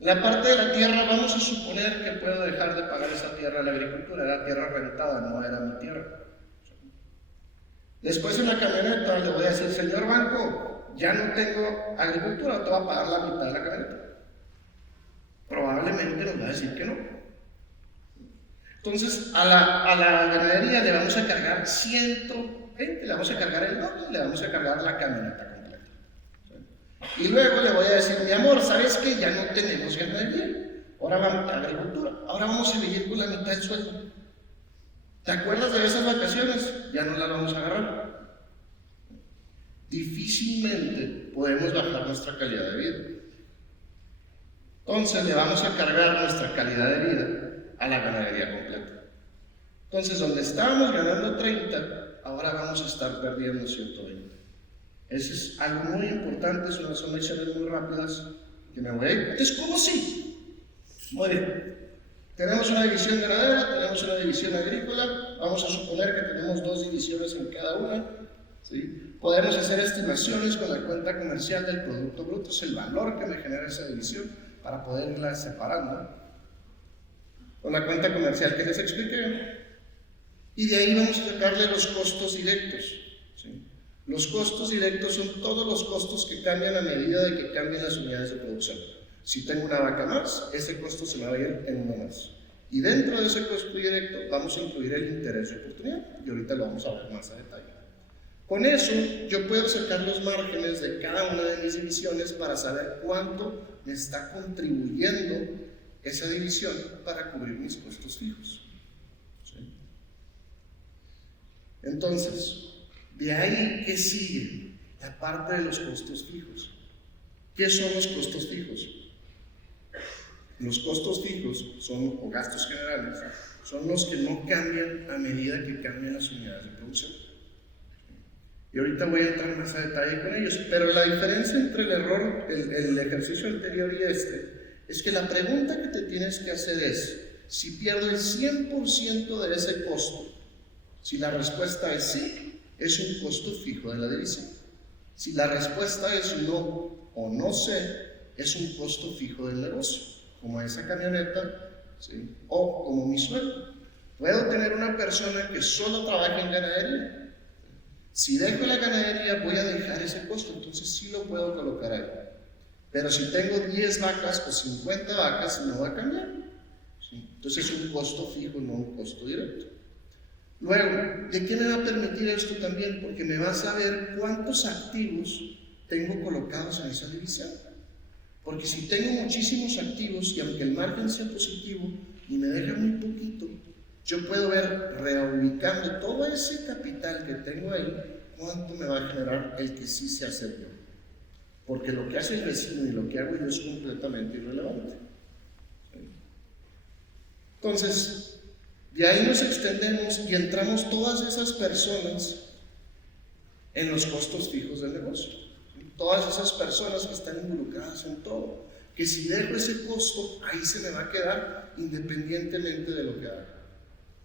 La parte de la tierra, vamos a suponer que puedo dejar de pagar esa tierra a la agricultura, era tierra rentada, no era mi tierra. Después en la camioneta le voy a decir, señor banco, ya no tengo agricultura, te voy a pagar la mitad de la camioneta. Probablemente nos va a decir que no. Entonces, a la ganadería le vamos a cargar 120, le vamos a cargar el doble, le vamos a cargar la camioneta completa. ¿Sí? Y luego le voy a decir, mi amor, ¿sabes qué? Ya no tenemos ganadería, ahora vamos a agricultura, ahora vamos a vivir con la mitad del sueldo. ¿Te acuerdas de esas vacaciones? Ya no las vamos a agarrar. Difícilmente podemos bajar nuestra calidad de vida. Entonces, le vamos a cargar nuestra calidad de vida a la ganadería completa. Entonces, donde estábamos ganando 30, ahora vamos a estar perdiendo 120. Eso es algo muy importante, son lecciones muy rápidas que me voy a ir. Entonces, ¿cómo sí? Muy bien. Tenemos una división ganadera, tenemos una división agrícola, vamos a suponer que tenemos 2 divisiones en cada una. ¿Sí? Podemos hacer estimaciones con la cuenta comercial del Producto Bruto, es el valor que me genera esa división para poderla separando. Con la cuenta comercial que les expliqué, y de ahí vamos a sacarle los costos directos. ¿Sí? Los costos directos son todos los costos que cambian a medida de que cambien las unidades de producción. Si tengo una vaca más, ese costo se me va a ir en uno más. Y dentro de ese costo directo vamos a incluir el interés de oportunidad, y ahorita lo vamos a ver más a detalle. Con eso yo puedo sacar los márgenes de cada una de mis divisiones para saber cuánto me está contribuyendo esa división para cubrir mis costos fijos. ¿Sí? Entonces, de ahí, ¿qué sigue? La parte de los costos fijos. ¿Qué son los costos fijos? Los costos fijos son, o gastos generales, son los que no cambian a medida que cambian las unidades de producción. Y ahorita voy a entrar más a detalle con ellos, pero la diferencia entre el error, el ejercicio anterior y este, es que la pregunta que te tienes que hacer es, si pierdo el 100% de ese costo, si la respuesta es sí, es un costo fijo de la división. Si la respuesta es no o no sé, es un costo fijo del negocio, como esa camioneta, ¿sí? O como mi sueldo. Puedo tener una persona que solo trabaja en ganadería. Si dejo la ganadería, voy a dejar ese costo, entonces sí lo puedo colocar ahí. Pero si tengo 10 vacas o 50 vacas, no va a cambiar. ¿Sí? Entonces es un costo fijo, no un costo directo. Luego, ¿de qué me va a permitir esto también? Porque me va a saber cuántos activos tengo colocados en esa división. Porque si tengo muchísimos activos y aunque el margen sea positivo y me deja muy poquito, yo puedo ver, reubicando todo ese capital que tengo ahí, cuánto me va a generar el que sí se hace yo. Porque lo que hace el vecino y lo que hago yo es completamente irrelevante. Entonces, de ahí nos extendemos y entramos todas esas personas en los costos fijos del negocio. Todas esas personas que están involucradas en todo. Que si dejo ese costo, ahí se me va a quedar independientemente de lo que haga.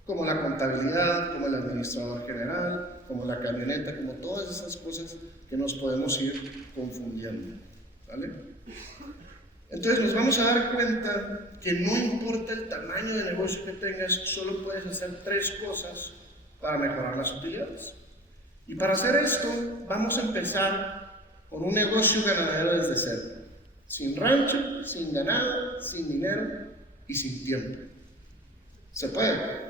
Como la contabilidad, como el administrador general, como la camioneta, como todas esas cosas que nos podemos ir confundiendo. ¿Vale? Entonces nos vamos a dar cuenta que no importa el tamaño de negocio que tengas, solo puedes hacer 3 cosas para mejorar las utilidades. Y para hacer esto, vamos a empezar por un negocio ganadero desde cero. Sin rancho, sin ganado, sin dinero y sin tiempo. ¿Se puede?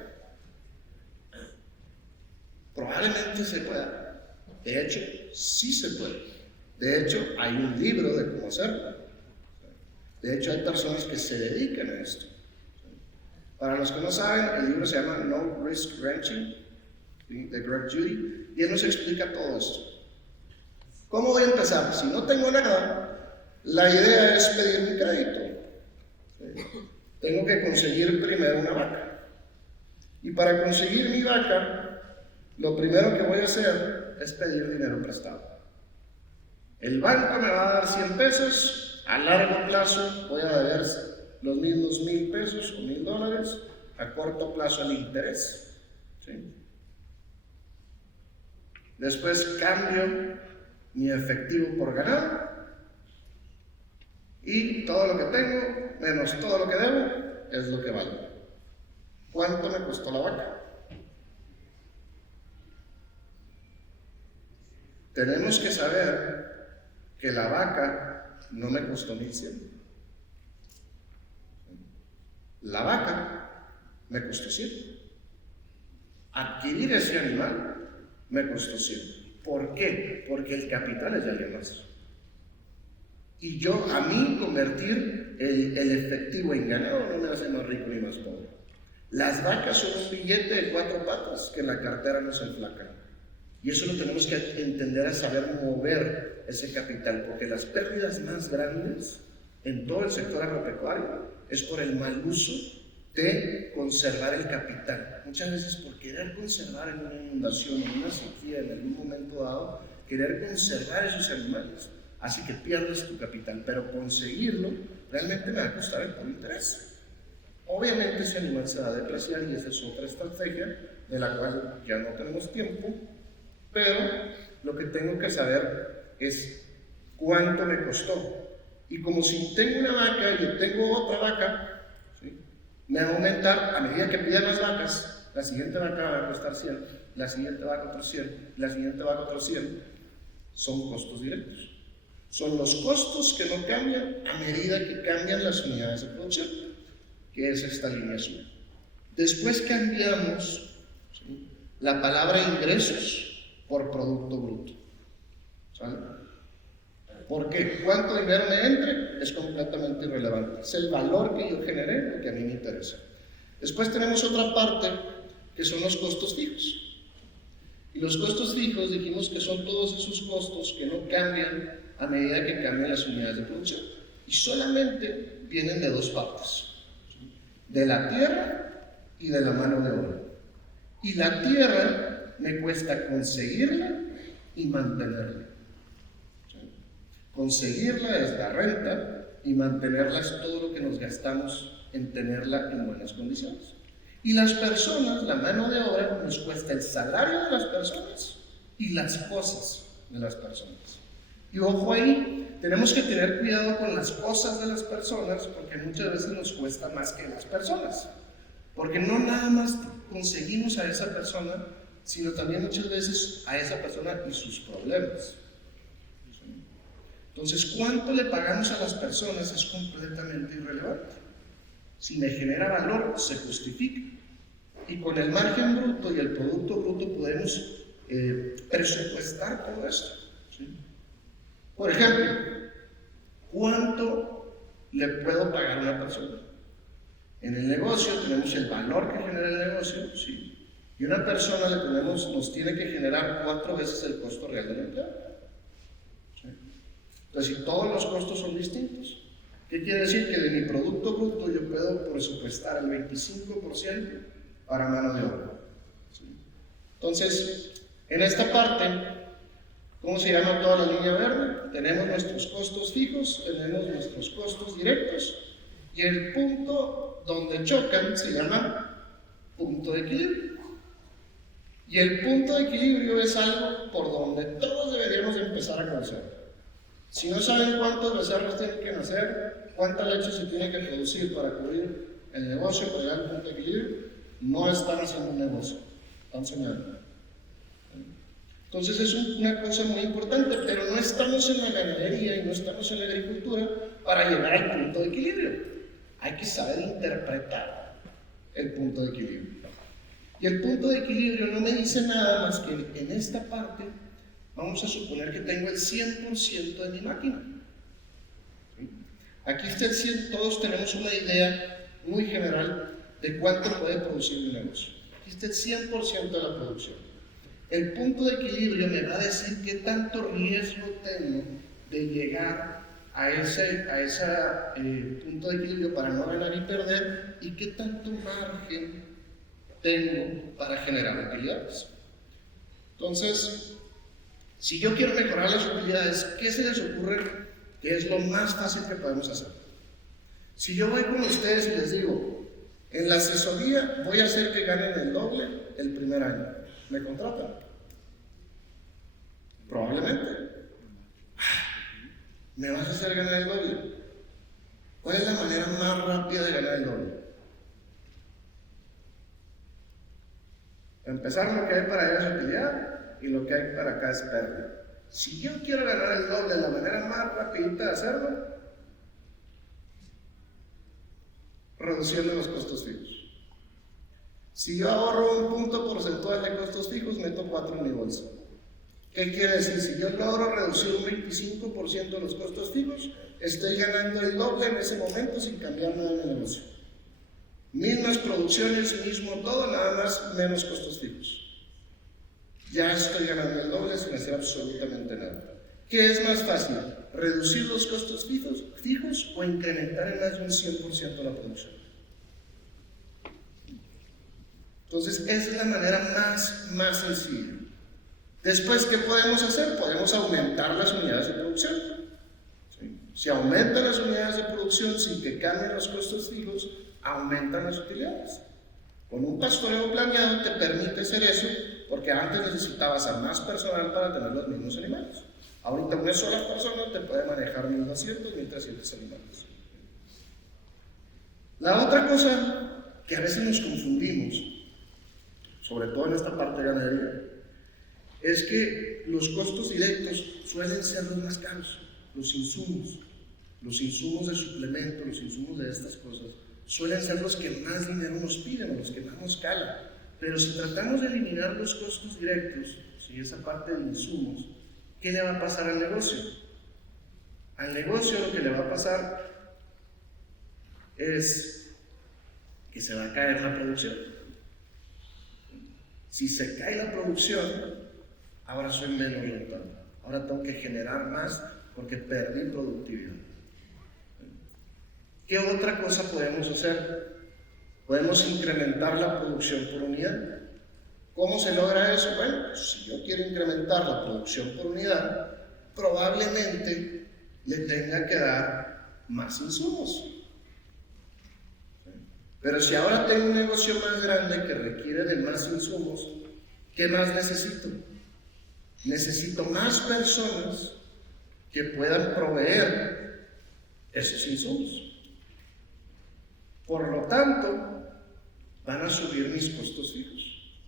Probablemente se pueda. De hecho, sí se puede. De hecho, hay un libro de cómo hacerlo. De hecho, hay personas que se dedican a esto. Para los que no saben, el libro se llama No Risk Ranching, de Greg Judy, y él nos explica todo esto. ¿Cómo voy a empezar? Si no tengo nada, la idea es pedir mi crédito. Tengo que conseguir primero una vaca. Y para conseguir mi vaca, lo primero que voy a hacer es pedir dinero prestado. El banco me va a dar 100 pesos, a largo plazo voy a deber los mismos 1,000 pesos o $1,000, a corto plazo el interés. ¿Sí? Después cambio mi efectivo por ganado y todo lo que tengo menos todo lo que debo es lo que vale. ¿Cuánto me costó la vaca? Tenemos que saber que la vaca no me costó 1,100. La vaca me costó 100. Adquirir ese animal me costó 100. ¿Por qué? Porque el capital es de alguien más. Y a mí convertir el efectivo en ganado no me hace más rico ni más pobre. Las vacas son un billete de 4 patas que en la cartera no se enflacan. Y eso lo tenemos que entender a saber mover ese capital, porque las pérdidas más grandes en todo el sector agropecuario es por el mal uso de conservar el capital. Muchas veces por querer conservar en una inundación, en una sequía, en algún momento dado, querer conservar esos animales hace que pierdas tu capital, pero conseguirlo realmente me va a costar el puro interés. Obviamente ese animal se va a depreciar y esa es otra estrategia de la cual ya no tenemos tiempo, pero lo que tengo que saber es cuánto me costó. Y como si tengo una vaca y yo tengo otra vaca, ¿sí?, me va a aumentar a medida que pida más vacas. La siguiente vaca va a costar 100, la siguiente vaca otros 100, la siguiente vaca otros 100. Son costos directos. Son los costos que no cambian a medida que cambian las unidades de producción, que es esta línea azul. Después cambiamos, ¿sí?, la palabra ingresos por producto bruto. ¿Sale? ¿Por qué? ¿Cuánto dinero me entre? Es completamente irrelevante. Es el valor que yo generé lo que a mí me interesa. Después tenemos otra parte que son los costos fijos. Y los costos fijos dijimos que son todos esos costos que no cambian a medida que cambian las unidades de producción. Y solamente vienen de 2 partes. De la tierra y de la mano de obra. Y la tierra me cuesta conseguirla y mantenerla. Conseguirla es la renta y mantenerla es todo lo que nos gastamos en tenerla en buenas condiciones. Y las personas, la mano de obra, nos cuesta el salario de las personas y las cosas de las personas. Y ojo ahí, tenemos que tener cuidado con las cosas de las personas porque muchas veces nos cuesta más que las personas. Porque no nada más conseguimos a esa persona, sino también muchas veces a esa persona y sus problemas. Entonces, ¿cuánto le pagamos a las personas es completamente irrelevante? Si me genera valor, se justifica. Y con el margen bruto y el producto bruto podemos presupuestar todo esto, ¿sí? Por ejemplo, ¿cuánto le puedo pagar a una persona? En el negocio tenemos el valor que genera el negocio, ¿sí? Y una persona nos tiene que generar 4 veces el costo real del empleado, ¿sí? Entonces, si todos los costos son distintos, ¿qué quiere decir? Que de mi producto bruto yo puedo presupuestar el 25% para mano de obra, ¿sí? Entonces, en esta parte, ¿cómo se llama toda la línea verde? Tenemos nuestros costos fijos, tenemos nuestros costos directos, y el punto donde chocan se llama punto de equilibrio. Y el punto de equilibrio es algo por donde todos deberíamos empezar a conocer. Si no saben cuántos becerros tienen que nacer, cuánta leche se tiene que producir para cubrir el negocio, para llegar al punto de equilibrio, no están haciendo un negocio, están soñando. Entonces es una cosa muy importante, pero no estamos en la ganadería y no estamos en la agricultura para llegar al punto de equilibrio. Hay que saber interpretar el punto de equilibrio. Y el punto de equilibrio no me dice nada más que en esta parte vamos a suponer que tengo el 100% de mi máquina. Aquí está el 100, todos tenemos una idea muy general de cuánto puede producir un negocio. Aquí está el 100% de la producción. El punto de equilibrio me va a decir qué tanto riesgo tengo de llegar a ese punto de equilibrio para no ganar y perder, y qué tanto margen tengo para generar utilidades. Entonces, si yo quiero mejorar las utilidades, ¿qué se les ocurre que es lo más fácil que podemos hacer? Si yo voy con ustedes y les digo, en la asesoría voy a hacer que ganen el doble el primer año, ¿me contratan? Probablemente. ¿Me vas a hacer ganar el doble? ¿Cuál es la manera más rápida de ganar el doble? Empezar, lo que hay para allá es utilidad y lo que hay para acá es pérdida. Si yo quiero ganar el doble, la manera más rapidita de hacerlo, reduciendo los costos fijos. Si yo ahorro un punto porcentual de costos fijos, meto 4 en mi bolsa. ¿Qué quiere decir? Si yo logro reducir un 25% de los costos fijos, estoy ganando el doble en ese momento sin cambiar nada en el negocio. Mismas producciones, mismo todo, nada más menos costos fijos. Ya estoy ganando el doble sin hacer absolutamente nada. ¿Qué es más fácil? ¿Reducir los costos fijos o incrementar en más de un 100% la producción? Entonces, esa es la manera más sencilla. Después, ¿qué podemos hacer? Podemos aumentar las unidades de producción. ¿Sí? Si aumentan las unidades de producción sin que cambien los costos fijos, aumentan las utilidades. Con un pastoreo planeado te permite hacer eso, porque antes necesitabas a más personal para tener los mismos animales. Ahorita una sola persona te puede manejar 1.200, 1.300 animales. La otra cosa que a veces nos confundimos, sobre todo en esta parte de ganadería, es que los costos directos suelen ser los más caros. Los insumos de suplemento, los insumos de estas cosas, suelen ser los que más dinero nos piden, o los que más nos calan. Pero si tratamos de eliminar los costos directos, si esa parte de insumos, ¿qué le va a pasar al negocio? Al negocio lo que le va a pasar es que se va a caer la producción. Si se cae la producción, ahora soy menos rentable. Ahora tengo que generar más porque perdí productividad. ¿Qué otra cosa podemos hacer? Podemos incrementar la producción por unidad. ¿Cómo se logra eso? Bueno, si yo quiero incrementar la producción por unidad, probablemente le tenga que dar más insumos. Pero si ahora tengo un negocio más grande que requiere de más insumos, ¿qué más necesito? Necesito más personas que puedan proveer esos insumos. Por lo tanto, van a subir mis costos fijos.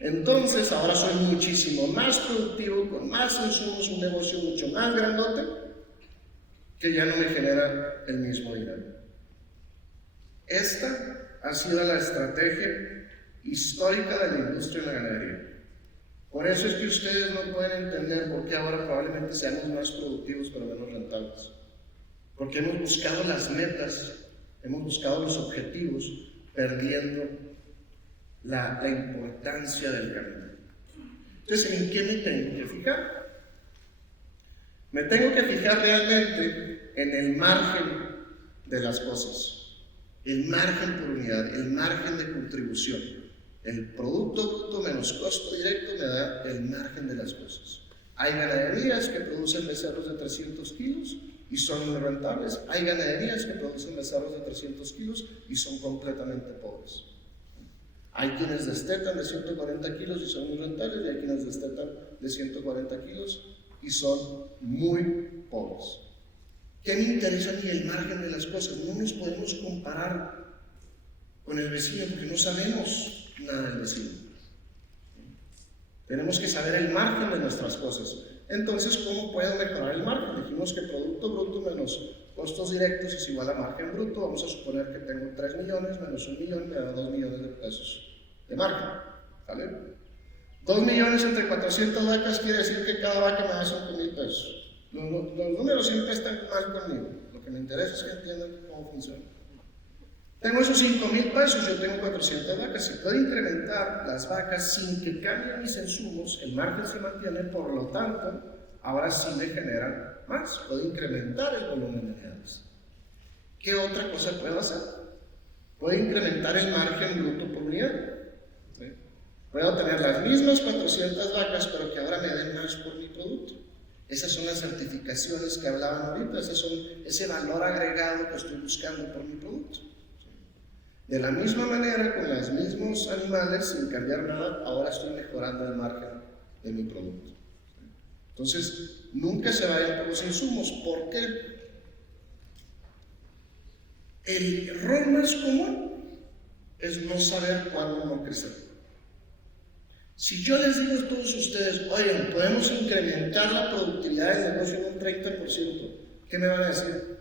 Entonces ahora soy muchísimo más productivo, con más insumos, un negocio mucho más grandote, que ya no me genera el mismo dinero. Esta ha sido la estrategia histórica de la industria de la ganadería. Por eso es que ustedes no pueden entender por qué ahora probablemente seamos más productivos pero menos rentables. Porque hemos buscado las metas, hemos buscado los objetivos, perdiendo la importancia del camino. Entonces, ¿en qué me tengo que fijar? Me tengo que fijar realmente en el margen de las cosas, el margen por unidad, el margen de contribución. El producto bruto menos costo directo me da el margen de las cosas. Hay ganaderías que producen becerros de 300 kilos y son muy rentables. Hay ganaderías que producen becerros de 300 kilos y son completamente pobres. Hay quienes destetan de 140 kilos y son muy rentables, y hay quienes destetan de 140 kilos y son muy pobres. ¿Qué me interesa a mí? El margen de las cosas. No nos podemos comparar con el vecino porque no sabemos nada del vecino. Tenemos que saber el margen de nuestras cosas. Entonces, ¿cómo puedo mejorar el margen? Dijimos que producto bruto menos costos directos es igual a margen bruto. Vamos a suponer que tengo 3 millones menos 1 millón me da 2 millones de pesos de margen. ¿Vale? 2 millones entre 400 vacas quiere decir que cada vaca me da 5,000 pesos. Los números siempre están mal conmigo. Lo que me interesa es que entiendan cómo funciona. Tengo esos 5,000 pesos, yo tengo 400 vacas. Si puedo incrementar las vacas sin que cambien mis insumos, el margen se mantiene, por lo tanto, ahora sí me generan más. Puedo incrementar el volumen de unidades. ¿Qué otra cosa puedo hacer? Puedo incrementar el margen bruto por unidad. ¿Sí? Puedo tener las mismas 400 vacas, pero que ahora me den más por mi producto. Esas son las certificaciones que hablaban ahorita, ese valor agregado que estoy buscando por mi producto. De la misma manera, con los mismos animales, sin cambiar nada, ahora estoy mejorando el margen de mi producto. Entonces, nunca se vayan por los insumos. ¿Por qué? El error más común es no saber cuándo no crecer. Si yo les digo a todos ustedes, oigan, podemos incrementar la productividad del negocio en un 30%, ¿qué me van a decir?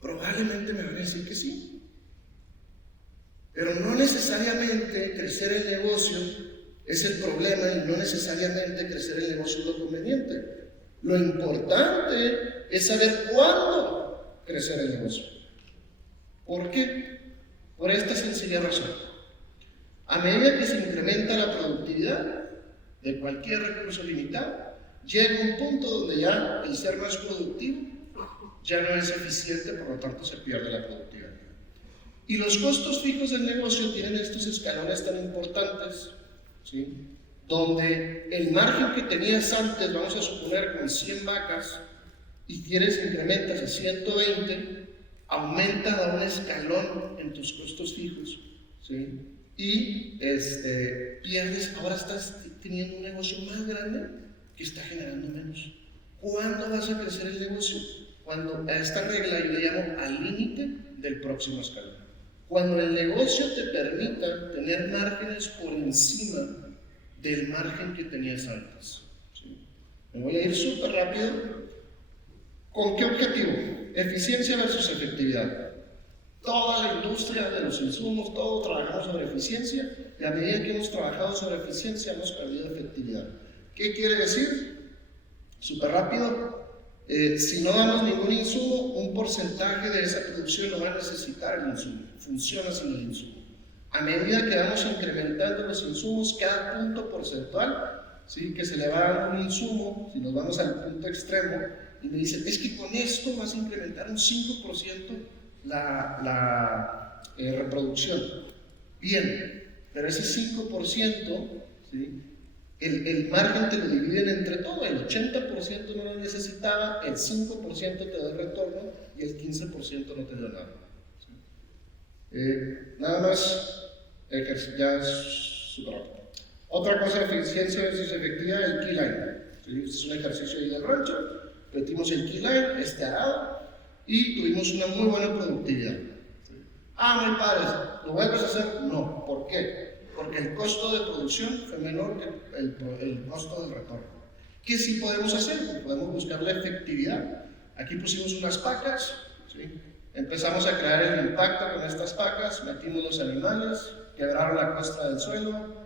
Probablemente me van a decir que sí. Pero no necesariamente crecer el negocio es el problema y no necesariamente crecer el negocio es lo conveniente. Lo importante es saber cuándo crecer el negocio. ¿Por qué? Por esta sencilla razón. A medida que se incrementa la productividad de cualquier recurso limitado, llega un punto donde ya el ser más productivo ya no es eficiente, por lo tanto se pierde la productividad. Y los costos fijos del negocio tienen estos escalones tan importantes, ¿sí? Donde el margen que tenías antes, vamos a suponer con 100 vacas, y quieres incrementas a 120, aumenta a un escalón en tus costos fijos, ¿sí? Y pierdes, ahora estás teniendo un negocio más grande que está generando menos. ¿Cuándo vas a crecer el negocio? Cuando a esta regla yo le llamo al límite del próximo escalón. Cuando el negocio te permita tener márgenes por encima del margen que tenías antes. ¿Sí? Me voy a ir súper rápido. ¿Con qué objetivo? Eficiencia versus efectividad. Toda la industria de los insumos, todos trabajamos sobre eficiencia, y a medida que hemos trabajado sobre eficiencia hemos perdido efectividad. ¿Qué quiere decir? Súper rápido. Si no damos ningún insumo, un porcentaje de esa producción lo va a necesitar el insumo. Funciona sin el insumo. A medida que vamos incrementando los insumos, cada punto porcentual, ¿sí? Que se le va dando un insumo, si nos vamos al punto extremo, y me dicen, es que con esto vas a incrementar un 5% la reproducción. Bien, pero ese 5%, ¿sí? El margen te lo dividen entre todo, el 80% no lo necesitaba, el 5% te da el retorno y el 15% no te da nada. ¿Sí? Nada más, ya es súper rápido. Otra cosa de eficiencia versus efectividad, el key line. ¿Sí? Es un ejercicio ahí del rancho, metimos el key line, arado, y tuvimos una muy buena productividad. ¿Sí? Muy padre, ¿lo vuelves a hacer? No, ¿por qué? porque el costo de producción fue menor que el costo del retorno. ¿Qué sí podemos hacer? Pues podemos buscar la efectividad. Aquí pusimos unas pacas, ¿sí? Empezamos a crear el impacto con estas pacas, metimos los animales, quebraron la costra del suelo,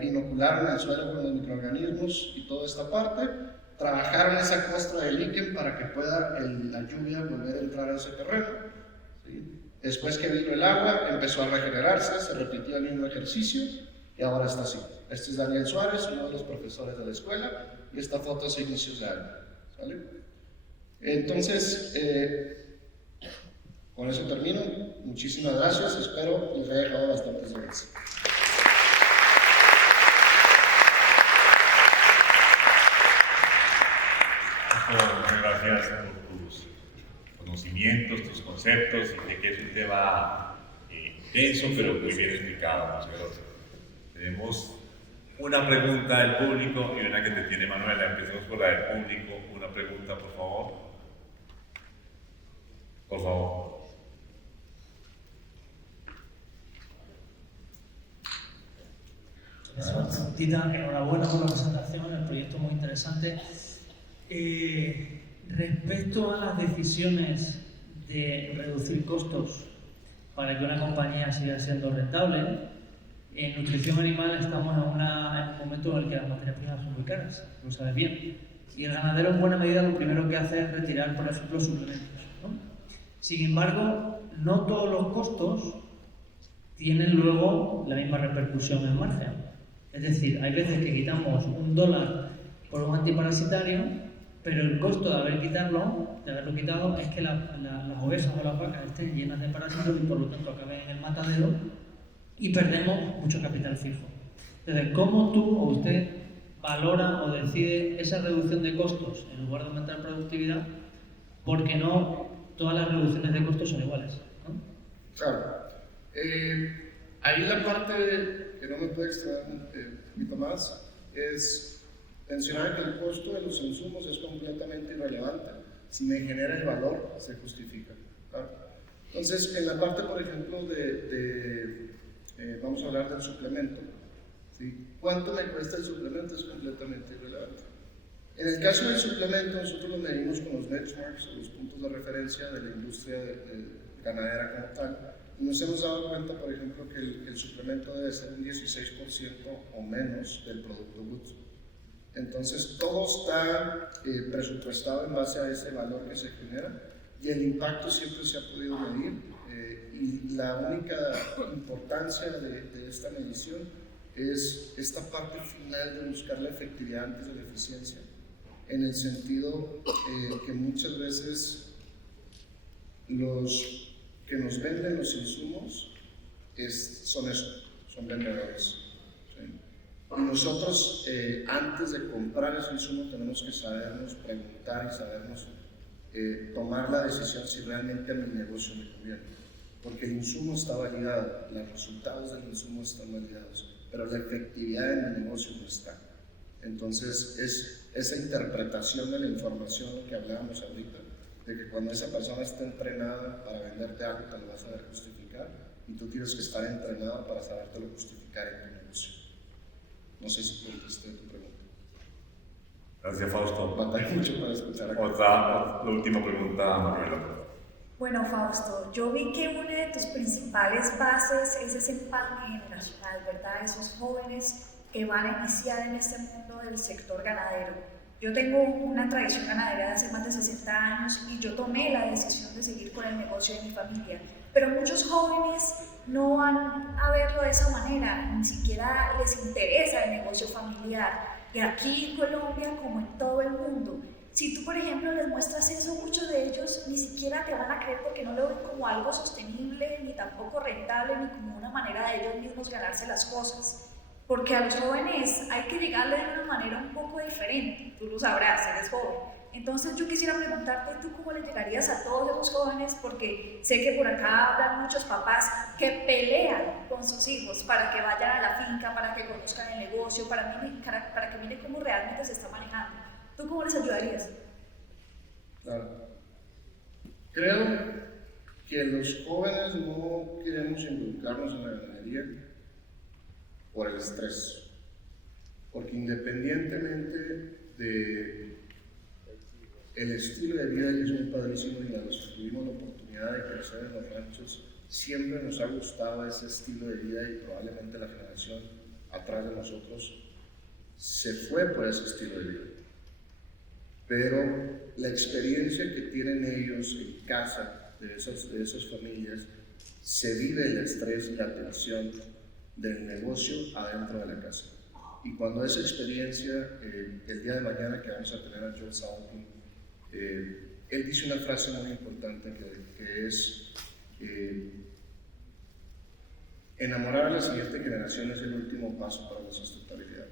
inocularon el suelo con los microorganismos y toda esta parte, trabajaron esa costra de líquen para que pueda la lluvia volver a entrar a ese terreno. ¿Sí? Después que vino el agua, empezó a regenerarse, se repitió el mismo ejercicio y ahora está así. Este es Daniel Suárez, uno de los profesores de la escuela, y esta foto es a inicios de año. ¿Sale? Entonces, con eso termino. Muchísimas gracias. Espero les haya dejado bastantes ideas. Muchas gracias por tus conocimientos, tus conceptos. Y sé que es un tema denso, pero muy bien explicado. Muchas gracias. Tenemos una pregunta del público y una que te tiene Manuela. Empecemos por la del público. Una pregunta, por favor. Por favor. Tita, enhorabuena por la presentación, el proyecto muy interesante. Respecto a las decisiones de reducir costos para que una compañía siga siendo rentable, en nutrición animal estamos en un momento en el que las materias primas son muy caras, lo sabes bien. Y el ganadero en buena medida lo primero que hace es retirar, por ejemplo, suplementos, ¿no? Sin embargo, no todos los costos tienen luego la misma repercusión en margen. Es decir, hay veces que quitamos $1 por un antiparasitario, pero el costo de haberlo quitado, es que las ovejas o las vacas estén llenas de parásitos y por lo tanto acaben en el matadero y perdemos mucho capital fijo. Entonces, ¿cómo tú o usted valora o decide esa reducción de costos en lugar de aumentar productividad? Porque no todas las reducciones de costos son iguales, ¿no? Claro. Ahí la parte que no me puede extraer un poquito más es mencionar que el costo de los insumos es completamente irrelevante. Si me genera el valor, se justifica. ¿Claro? Entonces, en la parte, por ejemplo, vamos a hablar del suplemento. ¿Sí? ¿Cuánto me cuesta el suplemento? Es completamente irrelevante. En el caso del suplemento, nosotros lo medimos con los benchmarks, los puntos de referencia de la industria ganadera como tal. Y nos hemos dado cuenta, por ejemplo, que el suplemento debe ser un 16% o menos del producto bruto. Entonces, todo está presupuestado en base a ese valor que se genera y el impacto siempre se ha podido medir. Y la única importancia de esta medición es esta parte final de buscar la efectividad antes de la eficiencia, en el sentido que muchas veces los que nos venden los insumos son vendedores. ¿Sí? Y nosotros, antes de comprar ese insumo, tenemos que sabernos preguntar y sabernos tomar la decisión si realmente a mi negocio me conviene. Porque el insumo está validado, los resultados del insumo están validados, pero la efectividad de mi negocio no está. Entonces, es esa interpretación de la información que hablábamos ahorita, de que cuando esa persona está entrenada para venderte algo, te lo va a saber justificar, y tú tienes que estar entrenado para sabértelo justificar en tu negocio. No sé si contesté tu pregunta. Gracias, Fausto. Batalla mucho para escuchar acá. La última pregunta, Mariela. Bueno, Fausto, yo vi que una de tus principales bases es ese empalme generacional, ¿verdad? Esos jóvenes que van a iniciar en este mundo del sector ganadero. Yo tengo una tradición ganadera de hace más de 60 años y yo tomé la decisión de seguir con el negocio de mi familia. Pero muchos jóvenes no van a verlo de esa manera, ni siquiera les interesa el negocio familiar. Y aquí en Colombia, como en todo el mundo, si tú, por ejemplo, les muestras eso, muchos de ellos ni siquiera te van a creer porque no lo ven como algo sostenible, ni tampoco rentable, ni como una manera de ellos mismos ganarse las cosas. Porque a los jóvenes hay que llegarle de una manera un poco diferente, tú lo sabrás, eres joven. Entonces yo quisiera preguntarte, ¿tú cómo le llegarías a todos esos jóvenes? Porque sé que por acá hablan muchos papás que pelean con sus hijos para que vayan a la finca, para que conozcan el negocio, para que miren cómo realmente se está manejando. ¿Tú cómo les ayudarías? Claro. Creo que los jóvenes no queremos involucrarnos en la ganadería por el estrés. Porque independientemente de el estilo de vida, que es muy padrísimo, y a los que tuvimos la oportunidad de crecer en los ranchos, siempre nos ha gustado ese estilo de vida y probablemente la generación atrás de nosotros se fue por ese estilo de vida. Pero la experiencia que tienen ellos en casa, de esas familias, se vive el estrés y la tensión del negocio adentro de la casa. Y cuando esa experiencia, el día de mañana que vamos a tener a Joel Salatin, él dice una frase muy importante que es enamorar a la siguiente generación es el último paso para la sustentabilidad.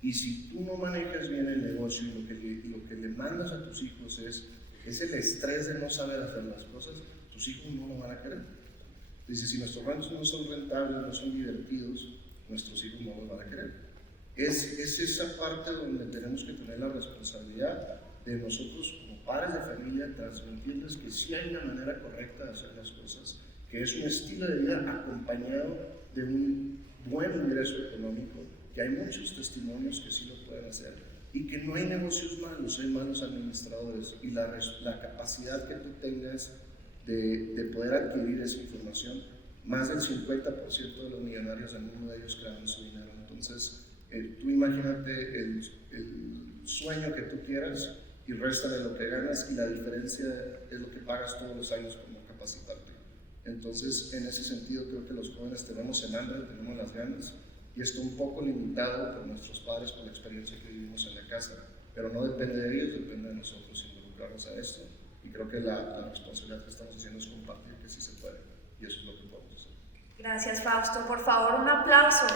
Y si tú no manejas bien el negocio y lo que le mandas a tus hijos es el estrés de no saber hacer las cosas, tus hijos no lo van a querer. Dice, si nuestros ranchos no son rentables, no son divertidos, nuestros hijos no los van a querer. Es esa parte donde tenemos que tener la responsabilidad de nosotros como padres de familia, transmitirles que sí hay una manera correcta de hacer las cosas, que es un estilo de vida acompañado de un buen ingreso económico, que hay muchos testimonios que sí lo pueden hacer, y que no hay negocios malos, hay malos administradores, y la capacidad que tú tengas de poder adquirir esa información, más del 50% de los millonarios del mundo de ellos crean su dinero. Entonces, tú imagínate el sueño que tú quieras y réstale lo que ganas, y la diferencia es lo que pagas todos los años como capacitarte. Entonces, en ese sentido, creo que los jóvenes tenemos el hambre, tenemos las ganas, y está un poco limitado por nuestros padres, por la experiencia que vivimos en la casa, pero no depende de ellos, depende de nosotros involucrarnos a esto, y creo que la responsabilidad que estamos haciendo es compartir que sí se puede, y eso es lo que podemos hacer. Gracias, Fausto. Por favor, un aplauso.